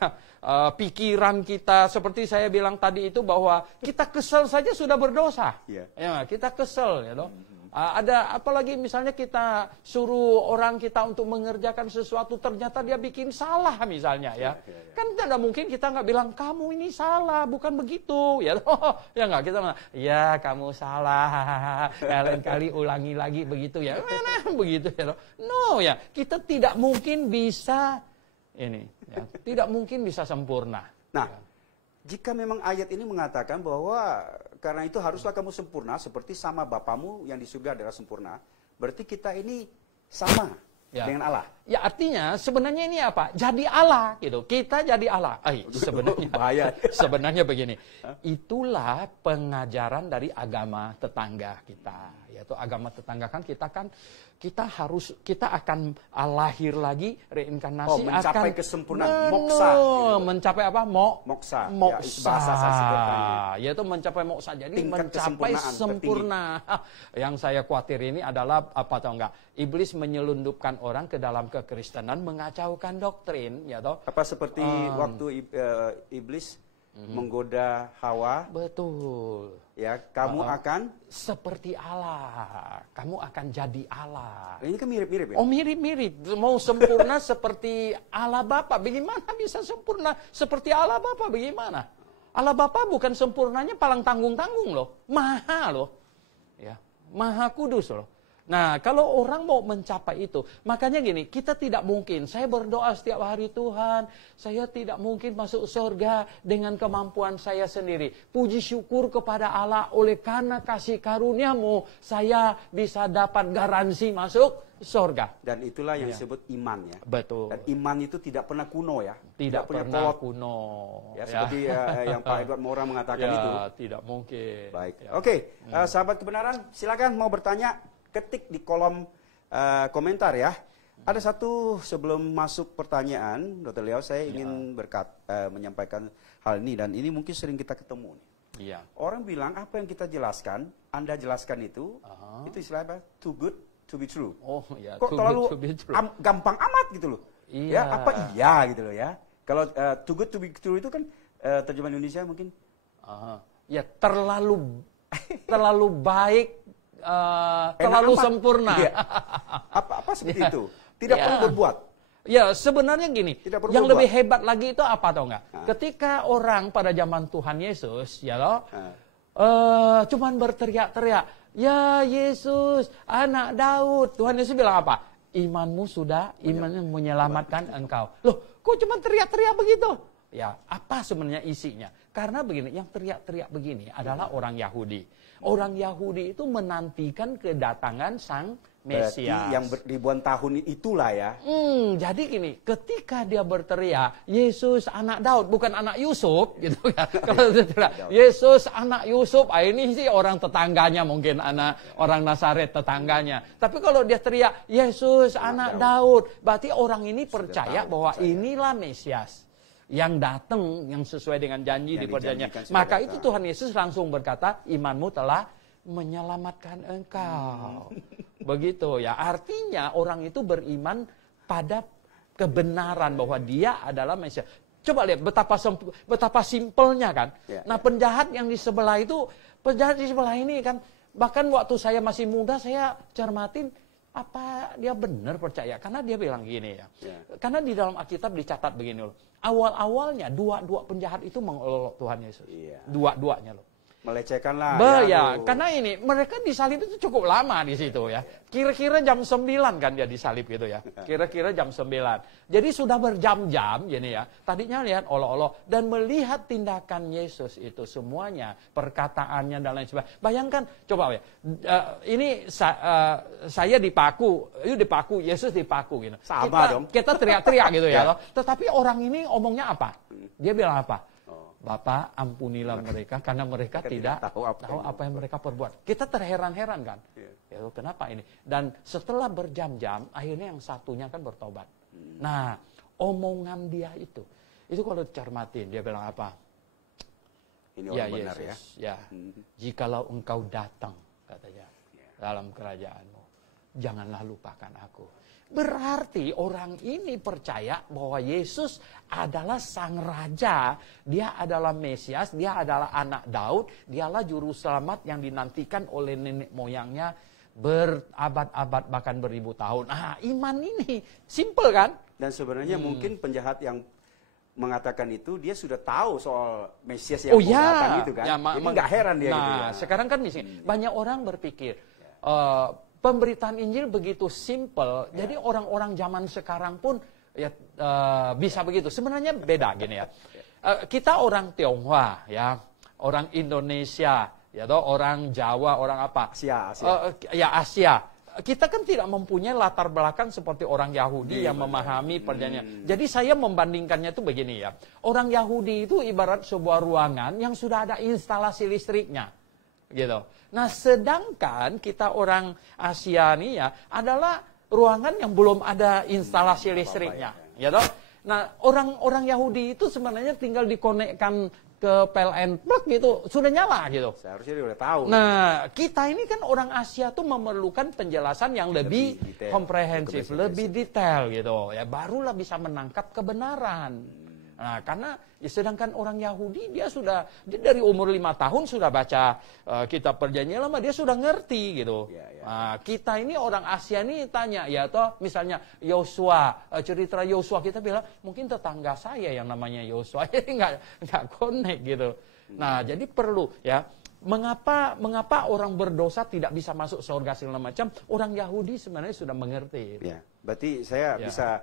pikiran kita seperti saya bilang tadi itu bahwa kita kesel saja sudah berdosa. Ya, kita kesel ya toh. Ada apalagi misalnya kita suruh orang kita untuk mengerjakan sesuatu, ternyata dia bikin salah misalnya ya. Kan tidak mungkin kita nggak bilang kamu ini salah, bukan begitu ya. Ya nggak, kita bilang ya kamu salah, lain kali ulangi lagi begitu ya. Mana begitu ya. No ya, kita tidak mungkin bisa ini ya, tidak mungkin bisa sempurna. Nah, jika memang ayat ini mengatakan bahwa karena itu haruslah kamu sempurna seperti sama Bapamu yang di surga adalah sempurna, berarti kita ini sama dengan Allah. Ya artinya sebenarnya ini apa? Jadi Allah gitu. Kita jadi Allah. Sebenarnya bahaya. Sebenarnya begini. Itulah pengajaran dari agama tetangga kita. Yaitu agama tetangga kan kita akan lahir lagi, reinkarnasi mencapai akan kesempurnaan, moksa. Gitu. Mencapai apa? Moksa. Moksa. Ya, bahasa Sanskritnya. Yaitu mencapai moksa. Jadi tingkat mencapai sempurna. Yang saya khawatir ini adalah apa tahu enggak? Iblis menyelundupkan orang ke dalam kekristenan, mengacaukan doktrin, ya toh? Apa seperti waktu iblis menggoda Hawa? Betul. Ya, kamu akan seperti Allah. Kamu akan jadi Allah. Ini kan mirip-mirip ya? Oh, mirip-mirip. Mau sempurna seperti Allah Bapa. Bagaimana bisa sempurna seperti Allah Bapa? Bagaimana? Allah Bapa bukan sempurnanya palang tanggung-tanggung loh. Maha loh. Ya, Maha Kudus loh. Nah, kalau orang mau mencapai itu, makanya gini, kita tidak mungkin, saya berdoa setiap hari, Tuhan, saya tidak mungkin masuk surga dengan kemampuan saya sendiri. Puji syukur kepada Allah, oleh karena kasih karunia-Mu, saya bisa dapat garansi masuk surga. Dan itulah yang disebut iman ya. Betul. Dan iman itu tidak pernah kuno ya. Tidak punya pernah polot. Kuno. Ya, seperti yang Pak Edward Mora mengatakan itu. Tidak mungkin. Baik. Oke, sahabat kebenaran, silakan mau bertanya, ketik di kolom komentar ya. Ada satu sebelum masuk pertanyaan, Dr. Leo, saya ingin menyampaikan hal ini dan ini mungkin sering kita ketemu nih. Iya. Orang bilang apa yang kita jelaskan, Anda jelaskan itu istilahnya too good to be true. Oh ya. Kok terlalu gampang amat gitu loh. Iya. Ya, apa iya gitu loh ya. Kalau too good to be true itu kan terjemahan Indonesia mungkin. Ya terlalu baik. Terlalu sempurna. Iya. Apa seperti itu? Tidak perlu berbuat. Ya sebenarnya gini, yang lebih hebat lagi itu apa tau nggak? Ketika orang pada zaman Tuhan Yesus, ya loh, cuman berteriak-teriak, ya Yesus, anak Daud. Tuhan Yesus bilang apa? Imanmu menyelamatkan engkau. Loh, kok cuma teriak-teriak begitu? Ya, apa sebenarnya isinya? Karena begini, yang teriak-teriak begini adalah orang Yahudi. Orang Yahudi itu menantikan kedatangan Sang Mesias. Berarti yang ribuan tahun itulah ya. Jadi gini, ketika dia berteriak, Yesus anak Daud, bukan anak Yusuf, gitu ya. Kalau dia teriak, Yesus anak Yusuf, ini sih orang tetangganya mungkin, anak orang Nazaret tetangganya. Tapi kalau dia teriak, Yesus anak Daud, berarti orang ini percaya bahwa inilah Mesias yang datang, yang sesuai dengan janji di perjanjian. Maka itu Tuhan Yesus langsung berkata, imanmu telah menyelamatkan engkau. Begitu ya. Artinya orang itu beriman pada kebenaran bahwa dia adalah Mesias. Coba lihat betapa simpelnya kan. Nah, penjahat yang di sebelah itu, penjahat di sebelah ini kan, bahkan waktu saya masih muda saya cermatin, apa dia benar percaya? Karena dia bilang gini ya. Karena di dalam Alkitab dicatat begini loh. Awal-awalnya dua penjahat itu mengolok Tuhan Yesus. Dua-duanya loh. Melecehkan lah. Karena ini mereka disalib itu cukup lama di situ ya. Kira-kira jam 9 kan dia disalib gitu ya. Kira-kira jam 9. Jadi sudah berjam-jam gini ya. Tadinya lihat olok-olok dan melihat tindakan Yesus itu semuanya, perkataannya dan lain sebagainya. Bayangkan coba ya. Ini saya dipaku, Yesus dipaku gitu. Sama dong. Kita teriak-teriak gitu ya. Tetapi orang ini omongnya apa? Dia bilang apa? Bapak ampunilah mereka karena mereka tidak tahu apa yang mereka perbuat. Kita terheran-heran kan. Ya, kenapa ini? Dan setelah berjam-jam akhirnya yang satunya kan bertobat. Nah, omongan dia itu kalau cermatin dia bilang apa? Ini orang benar Yesus, ya. Jikalau engkau datang katanya dalam kerajaanmu, janganlah lupakan aku. Berarti orang ini percaya bahwa Yesus adalah sang raja, dia adalah Mesias, dia adalah anak Daud, dialah juru selamat yang dinantikan oleh nenek moyangnya berabad-abad bahkan beribu tahun. Iman ini simple kan? Dan sebenarnya mungkin penjahat yang mengatakan itu dia sudah tahu soal Mesias yang mau datang itu kan. Jadi nggak heran dia gitu ya. Sekarang kan misalnya banyak orang berpikir pemberitaan Injil begitu simple. Jadi orang-orang zaman sekarang pun ya bisa begitu. Sebenarnya beda gini ya. Kita orang Tionghoa ya, orang Indonesia, ya toh, orang Jawa, orang apa? Asia. Asia. Kita kan tidak mempunyai latar belakang seperti orang Yahudi yang memahami perjanjian. Jadi saya membandingkannya itu begini ya. Orang Yahudi itu ibarat sebuah ruangan yang sudah ada instalasi listriknya. Gitu. Nah, sedangkan kita orang Asia nih ya adalah ruangan yang belum ada instalasi listriknya. Ya toh? Nah, orang Yahudi itu sebenarnya tinggal dikonekkan ke PLN plug gitu, sudah nyala gitu. Seharusnya dia udah tahu. Nah, kita ini kan orang Asia tuh memerlukan penjelasan yang lebih komprehensif, lebih detail gitu. Ya barulah bisa menangkap kebenaran. Nah, karena sedangkan orang Yahudi dia dari umur 5 tahun sudah baca kitab perjanjian lama, dia sudah ngerti gitu. Nah, kita ini orang Asia ini tanya ya toh misalnya Yosua, cerita Yosua kita bilang mungkin tetangga saya yang namanya Yosua, jadi nggak connect gitu. Nah, jadi perlu ya. Mengapa orang berdosa tidak bisa masuk surga segala macam? Orang Yahudi sebenarnya sudah mengerti. Ya, berarti saya bisa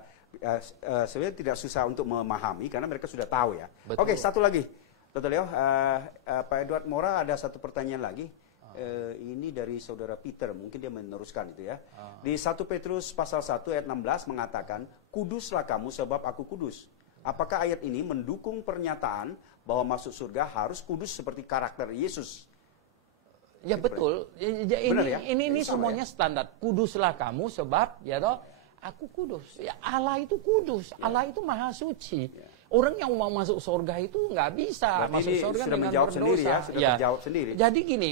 sebenarnya tidak susah untuk memahami karena mereka sudah tahu ya. Betul. Oke, satu lagi, Dr. Leo, Pak Edward Mora ada satu pertanyaan lagi. Ini dari saudara Peter, mungkin dia meneruskan itu ya. Di 1 Petrus pasal 1 ayat 16 mengatakan, kuduslah kamu sebab aku kudus. Apakah ayat ini mendukung pernyataan bahwa masuk surga harus kudus seperti karakter Yesus? Ya betul. Ini semuanya ya? Standar. Kuduslah kamu sebab ya toh aku kudus. Ya, Allah itu kudus. Allah itu maha suci. Orang yang mau masuk surga itu nggak bisa masuk surga dengan berdosa. Sendiri ya, sudah terjawab sendiri. Jadi gini,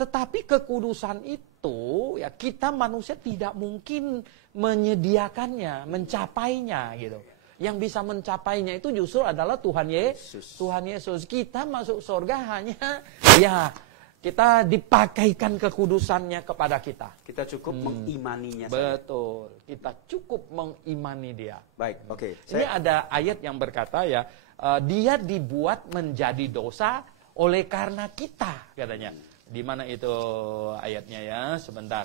tetapi kekudusan itu ya kita manusia tidak mungkin menyediakannya, mencapainya gitu. Yang bisa mencapainya itu justru adalah Tuhan Yesus. Tuhan Yesus. Kita masuk surga hanya ya kita dipakaikan kekudusannya kepada kita. Kita cukup mengimaninya saja. Betul. Kita cukup mengimani dia. Baik, oke. Ini ada ayat yang berkata ya, dia dibuat menjadi dosa oleh karena kita, katanya. Di mana itu ayatnya ya? Sebentar.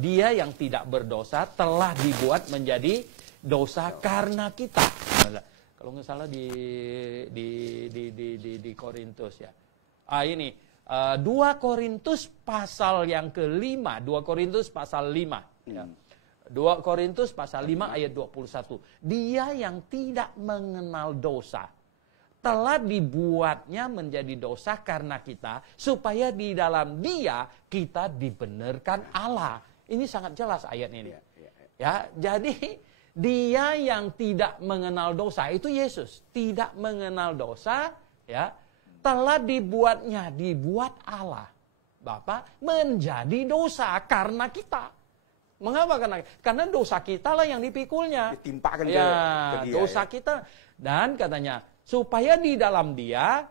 Dia yang tidak berdosa telah dibuat menjadi dosa karena kita. Kalau nggak salah di Korintus ya. Ini 2 Korintus pasal yang ke-5, 2 Korintus pasal 5 ya. 2 Korintus pasal 5 ayat 21. Dia yang tidak mengenal dosa telah dibuatnya menjadi dosa karena kita, supaya di dalam dia kita dibenarkan Allah. Ini sangat jelas ayat ini. Ya, jadi dia yang tidak mengenal dosa itu Yesus, tidak mengenal dosa ya. Telah dibuat Allah Bapa menjadi dosa karena kita. Mengapa? Karena dosa kita lah yang dipikulnya. Ditimpakan ya, ke dia, dosa kita. Dan katanya supaya di dalam dia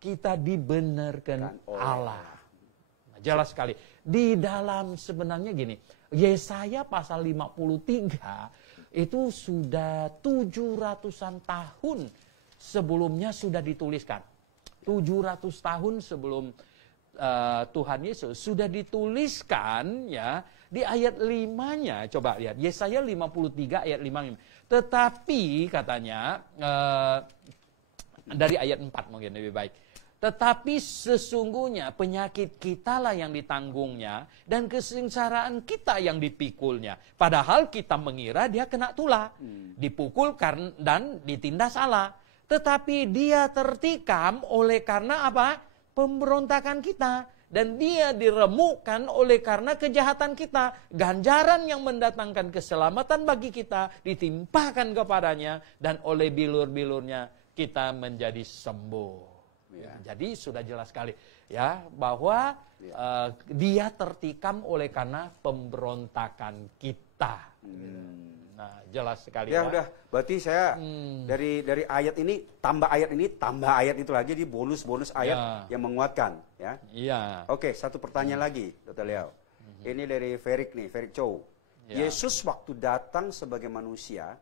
kita dibenarkan Allah. Nah, jelas sekali. Di dalam sebenarnya gini, Yesaya pasal 53 itu sudah 700-an tahun sebelumnya sudah dituliskan. 700 tahun sebelum Tuhan Yesus sudah dituliskan ya di ayat 5-nya. Coba lihat Yesaya 53 ayat 5. Tetapi katanya dari ayat 4 mungkin lebih baik. Tetapi sesungguhnya penyakit kita lah yang ditanggungnya dan kesengsaraan kita yang dipikulnya. Padahal kita mengira dia kena tulah, dipukul dan ditindas salah. Tetapi dia tertikam oleh karena apa? Pemberontakan kita. Dan dia diremukkan oleh karena kejahatan kita. Ganjaran yang mendatangkan keselamatan bagi kita ditimpakan kepadanya. Dan oleh bilur-bilurnya kita menjadi sembuh. Ya. Jadi sudah jelas sekali ya bahwa dia tertikam oleh karena pemberontakan kita. Nah, jelas sekali ya. Udah, berarti saya dari ayat ini tambah ayat itu lagi di bonus ayat yang menguatkan ya. Iya. Oke, satu pertanyaan lagi, Dr. Leo. Ini dari Ferik nih, Ferik Chow. Ya. Yesus waktu datang sebagai manusia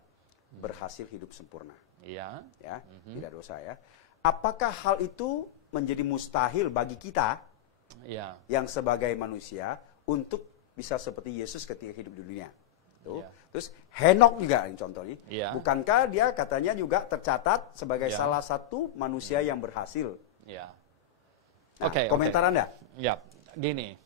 berhasil hidup sempurna. Iya. Ya, tidak dosa ya. Apakah hal itu menjadi mustahil bagi kita Iya. yang sebagai manusia untuk bisa seperti Yesus ketika hidup di dunia? Tuh. Iya. Terus Henok juga ini contohnya. Iya. Bukankah dia katanya juga tercatat sebagai Iya. salah satu manusia yang berhasil? Ya. Nah, Oke, komentar Anda? Ya, gini.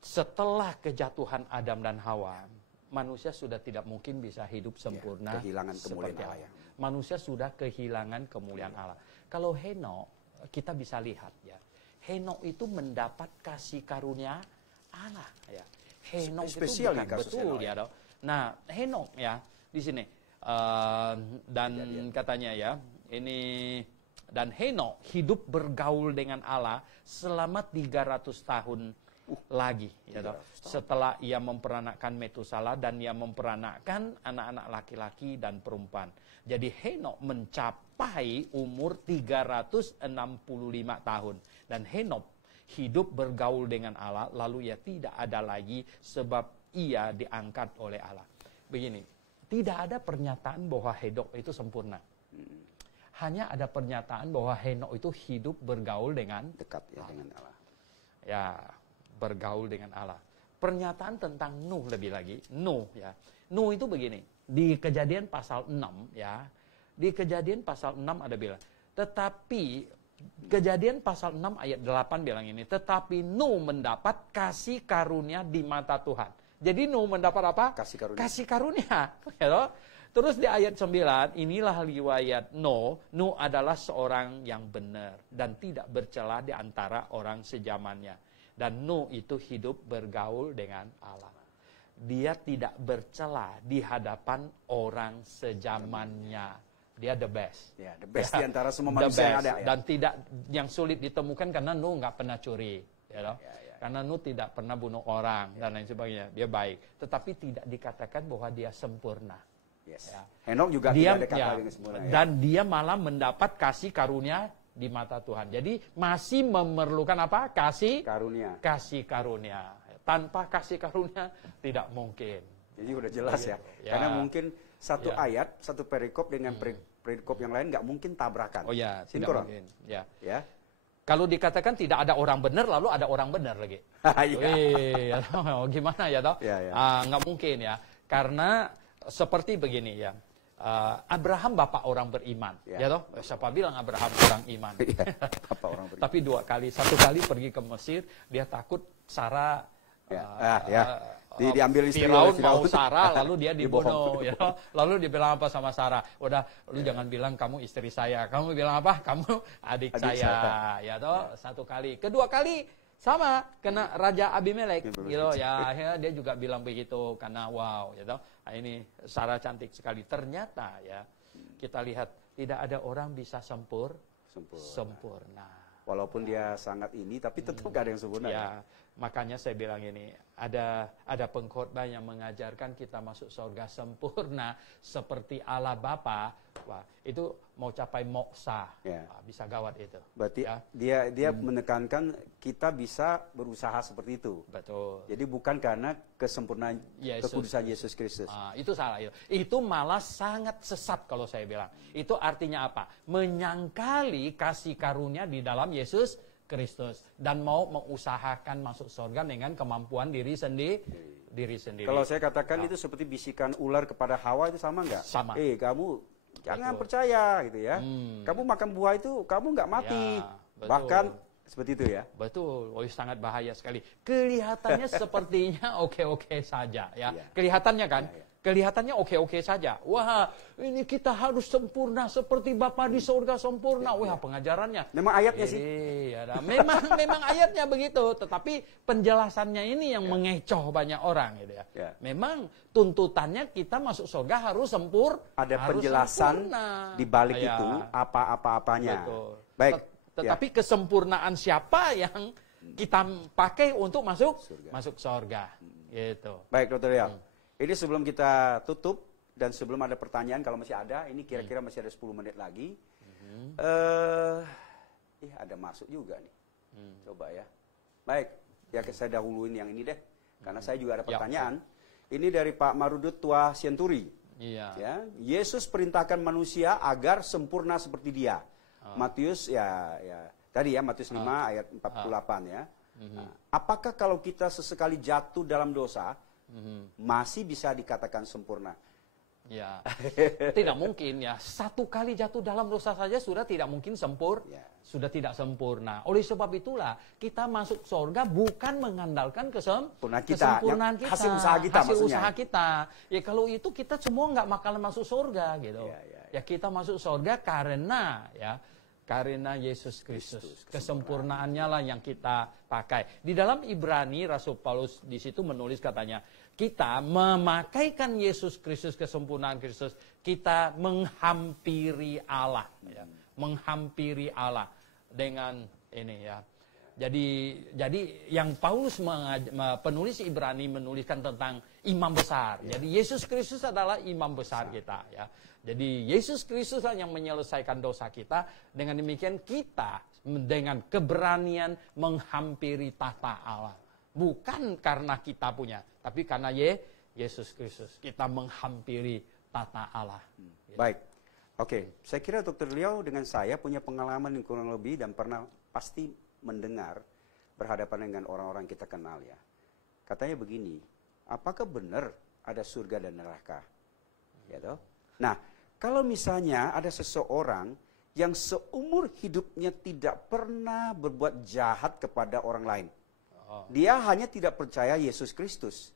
Setelah kejatuhan Adam dan Hawa, manusia sudah tidak mungkin bisa hidup sempurna. kehilangan kemuliaan seperti Allah Allah. ya. Manusia sudah kehilangan kemuliaan Allah. Kalau Henok, kita bisa lihat ya. Henok itu mendapat kasih karunia Allah ya. Henok itu Spesial bukan nih kasus betul Henok ya, ya. dok. Nah, Henok ya di sini dan katanya ya, ini dan Henok hidup bergaul dengan Allah selama 300 tahun lagi ya, toh. Setelah ia memperanakkan Metusala dan ia memperanakkan anak-anak laki-laki dan perempuan. Jadi Henok mencapai umur 365 tahun dan Henok hidup bergaul dengan Allah lalu ia tidak ada lagi sebab ia diangkat oleh Allah. Begini, tidak ada pernyataan bahwa Henok itu sempurna. Hanya ada pernyataan bahwa Henok itu hidup bergaul dengan Dekat ya dengan Allah. ya bergaul dengan Allah. Pernyataan tentang Nuh lebih lagi. Nuh ya. Nuh itu begini. Di Kejadian pasal 6 ya. Di Kejadian pasal 6 ada bilang, tetapi Kejadian pasal 6 ayat 8 bilang ini, tetapi Nuh mendapat kasih karunia di mata Tuhan. Jadi Nuh mendapat apa? Kasih karunia. Kasih karunia. Ya toh? Terus di ayat 9, inilah riwayat Nuh. Nuh adalah seorang yang benar dan tidak bercela di antara orang sejamannya. Dan Nuh itu hidup bergaul dengan Allah. Dia tidak bercela di hadapan orang sejamannya. Dia the best. Ya, the best Ya, di antara semua the manusia yang best. ada ya. Dan tidak yang sulit ditemukan karena Nuh nggak pernah curi. Ya, toh? Ya. Karena Nuh tidak pernah bunuh orang dan lain sebagainya. Dia baik. Tetapi tidak dikatakan bahwa dia sempurna. Yes. Ya. Henok juga Dia, tidak ada kata ya, dengan sempurna ya. dan dia malah mendapat kasih karunia di mata Tuhan. Jadi masih memerlukan apa? Kasih Karunia. kasih karunia. Tanpa kasih karunia tidak mungkin. Jadi udah jelas ya. Ya. Karena mungkin satu Ya. ayat, satu perikop dengan perikop yang lain nggak mungkin tabrakan. Oh ya, tidak Sinkron. mungkin. Ya. Ya. Kalau dikatakan tidak ada orang benar, lalu ada orang benar lagi. Iya. Gimana ya toh? Ya, ya. Nggak mungkin ya. Karena seperti begini ya. Abraham bapak orang beriman, Ya. ya toh? Siapa bilang Abraham orang iman? Iya, apa orang beriman. Tapi 2 kali, 1 kali pergi ke Mesir, dia takut Sarah Ya. Diambil istri Firaun oleh mau Firaun. Sarah, lalu dia Dibohong. dibunuh. Ya toh? Lalu dibilang apa sama Sarah? Udah, lu jangan bilang kamu istri saya. Kamu bilang apa? Kamu adik saya. Ya toh? 1 kali. Kedua kali sama, kena Raja Abimelek, gitu ya. Akhirnya dia juga bilang begitu karena wow, ya toh. Nah, ini Sarah cantik sekali. Ternyata ya, kita lihat tidak ada orang bisa sempurna. Walaupun dia sangat ini, tapi tetap gak ada yang sempurna. Ya, makanya saya bilang ini, ada pengkhotbah yang mengajarkan kita masuk surga sempurna seperti Allah Bapa. Wah, itu mau capai moksa. Ya. Wah, bisa gawat itu. Berarti ya. dia menekankan kita bisa berusaha seperti itu. Betul. Jadi bukan karena kesempurnaan Yesus kekudusan Yesus Kristus. Itu salah itu. Itu malah sangat sesat kalau saya bilang. Itu artinya apa? Menyangkali kasih karunia di dalam Yesus Kristus dan mau mengusahakan masuk surga dengan kemampuan diri sendiri. Kalau saya katakan itu seperti bisikan ular kepada Hawa, itu sama nggak? Sama. Kamu jangan Betul. percaya gitu ya. Kamu makan buah itu kamu nggak mati. Ya, betul. Bahkan seperti itu ya. Betul, sangat bahaya sekali. Kelihatannya sepertinya oke-oke saja ya. Iya. Kelihatannya kan? Iya. Kelihatannya oke-oke saja. Wah, ini kita harus sempurna seperti Bapa di surga sempurna. Wah, pengajarannya. Memang ayatnya sih. Iya, memang ayatnya begitu, tetapi penjelasannya ini yang mengecoh banyak orang gitu ya. Ya. Memang tuntutannya kita masuk surga harus Ada harus penjelasan sempurna. di balik Ya. itu apa-apanya. Betul. Baik. Tetapi kesempurnaan siapa yang kita pakai untuk masuk surga. Gitu. Baik, Dr. Rial. Ini sebelum kita tutup dan sebelum ada pertanyaan, kalau masih ada, ini kira-kira masih ada 10 menit lagi. Ada masuk juga nih. Coba ya. Baik, ya saya dahuluin yang ini deh, karena saya juga ada pertanyaan. Ini dari Pak Marudut Tua Sienturi. Iya. Ya, Yesus perintahkan manusia agar sempurna seperti Dia. Matius tadi ya Matius 5 ayat 48 ya. Nah, apakah kalau kita sesekali jatuh dalam dosa masih bisa dikatakan sempurna? Ya, tidak mungkin ya. Satu kali jatuh dalam dosa saja sudah tidak mungkin sudah tidak sempurna. Oleh sebab itulah kita masuk surga bukan mengandalkan kesempurnaan kita, hasil usaha kita. Usaha kita. Ya kalau itu kita semua nggak bakalan masuk surga gitu. Ya kita masuk surga karena Yesus Kristus. Kesempurnaannya lah yang kita pakai. Di dalam Ibrani, Rasul Paulus di situ menulis katanya, kita memakaikan Yesus Kristus, kesempurnaan Kristus, kita menghampiri Allah. Ya. Menghampiri Allah dengan ini ya. Jadi yang Paulus penulis Ibrani menuliskan tentang imam besar. Jadi Yesus Kristus adalah imam besar kita ya. Jadi Yesus Kristus lah yang menyelesaikan dosa kita. Dengan demikian kita dengan keberanian menghampiri tahta Allah. Bukan karena kita punya, tapi karena Yesus Kristus kita menghampiri tahta Allah. Baik. Oke, saya kira Dr. Leo dengan saya punya pengalaman yang kurang lebih dan pernah pasti mendengar berhadapan dengan orang-orang kita kenal ya. Katanya begini, apakah benar ada surga dan neraka? Ya toh? Nah, kalau misalnya ada seseorang yang seumur hidupnya tidak pernah berbuat jahat kepada orang lain. Dia hanya tidak percaya Yesus Kristus.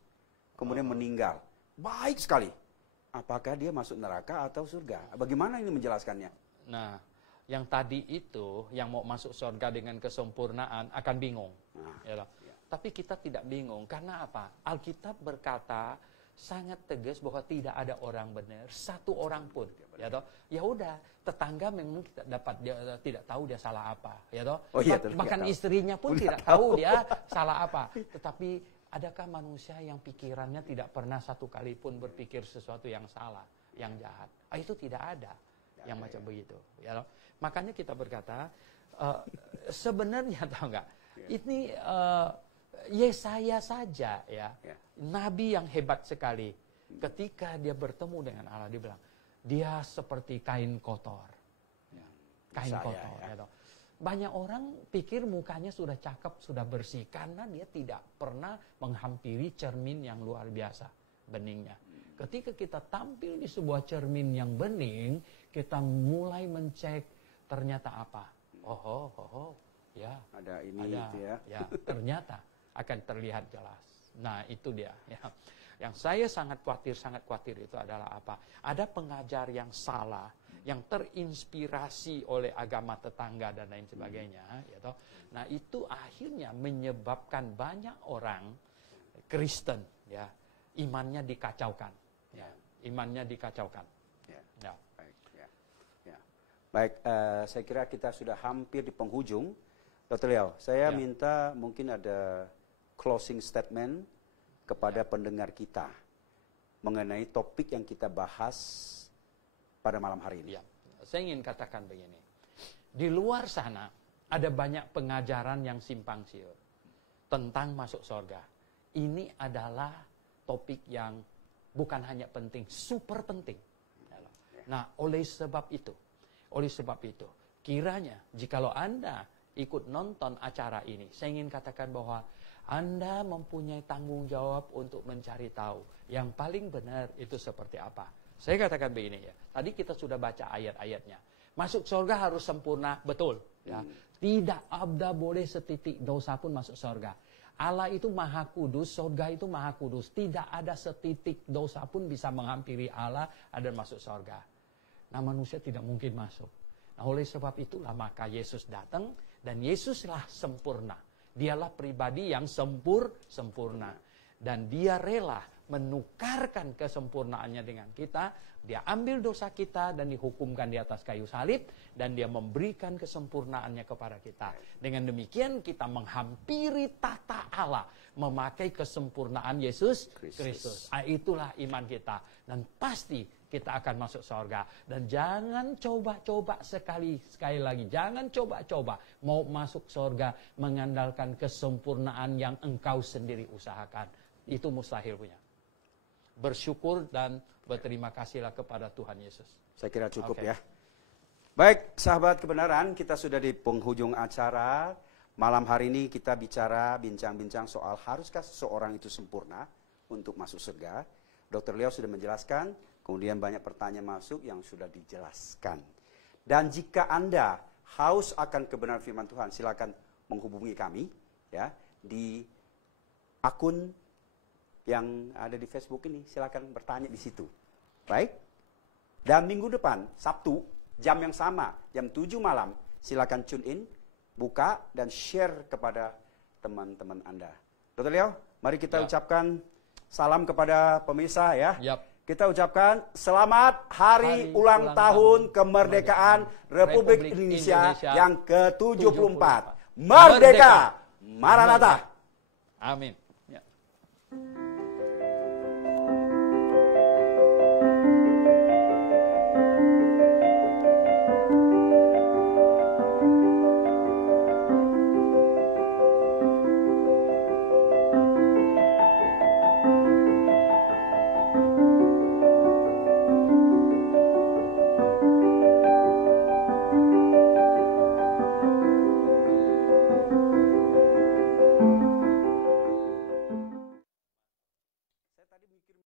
Kemudian meninggal. Baik sekali. Apakah dia masuk neraka atau surga? Bagaimana ini menjelaskannya? Nah, yang tadi itu, yang mau masuk surga dengan kesempurnaan akan bingung. Tapi kita tidak bingung. Karena apa? Alkitab berkata sangat tegas bahwa tidak ada orang benar, satu orang pun. Ya udah, tetangga memang tidak tahu dia salah apa. Bahkan istrinya pun tidak tahu dia salah apa. Tetapi adakah manusia yang pikirannya tidak pernah satu kali pun berpikir sesuatu yang salah, yang jahat? Itu tidak ada. Yang macam begitu, makanya kita berkata sebenarnya tahu nggak? Ini Yesaya saja nabi yang hebat sekali. Ketika dia bertemu dengan Allah, dia bilang dia seperti kain kotor, Banyak orang pikir mukanya sudah cakep, sudah bersih karena dia tidak pernah menghampiri cermin yang luar biasa beningnya. Ketika kita tampil di sebuah cermin yang bening, kita mulai mencek ternyata apa? Ada ini itu ya. Ternyata akan terlihat jelas. Nah, itu dia ya. Yang saya sangat khawatir itu adalah apa? Ada pengajar yang salah, yang terinspirasi oleh agama tetangga dan lain sebagainya, Nah, itu akhirnya menyebabkan banyak orang Kristen imannya dikacaukan. Imannya dikacaukan. Baik, saya kira kita sudah hampir di penghujung. Dr. Leo, saya minta mungkin ada closing statement kepada pendengar kita mengenai topik yang kita bahas pada malam hari ini. Saya ingin katakan begini. Di luar sana ada banyak pengajaran yang simpang siur tentang masuk surga. Ini adalah topik yang bukan hanya penting, super penting. Nah, oleh sebab itu, kiranya jikalau Anda ikut nonton acara ini, saya ingin katakan bahwa Anda mempunyai tanggung jawab untuk mencari tahu yang paling benar itu seperti apa. Saya katakan begini ya, tadi kita sudah baca ayat-ayatnya. Masuk surga harus sempurna, betul. Tidak ada boleh setitik dosa pun masuk surga. Allah itu maha kudus, surga itu maha kudus. Tidak ada setitik dosa pun bisa menghampiri Allah dan masuk surga. Nah, manusia tidak mungkin masuk. Nah, oleh sebab itulah maka Yesus datang dan Yesuslah sempurna. Dialah pribadi yang sempurna. Dan dia rela menukarkan kesempurnaannya dengan kita. Dia ambil dosa kita dan dihukumkan di atas kayu salib. Dan dia memberikan kesempurnaannya kepada kita. Dengan demikian kita menghampiri tahta Allah. Memakai kesempurnaan Yesus Kristus. Itulah iman kita. Dan pasti kita akan masuk surga. Dan jangan coba-coba sekali lagi. Jangan coba-coba mau masuk surga mengandalkan kesempurnaan yang engkau sendiri usahakan. Itu mustahil punya. Bersyukur dan berterima kasihlah kepada Tuhan Yesus. Saya kira cukup ya. Baik, sahabat kebenaran, kita sudah di penghujung acara. Malam hari ini kita bincang-bincang soal haruskah seseorang itu sempurna untuk masuk surga. Dr. Leo sudah menjelaskan, kemudian banyak pertanyaan masuk yang sudah dijelaskan. Dan jika Anda haus akan kebenaran firman Tuhan, silakan menghubungi kami ya di akun yang ada di Facebook ini. Silakan bertanya di situ. Baik. Dan minggu depan, Sabtu, jam yang sama, jam 7 malam, silakan tune in, buka dan share kepada teman-teman Anda. Dr. Leo, mari kita ucapkan salam kepada pemirsa ya. Kita ucapkan selamat hari ulang tahun kemerdekaan Republik Indonesia yang ke-74. Merdeka! Maranatha! Amin.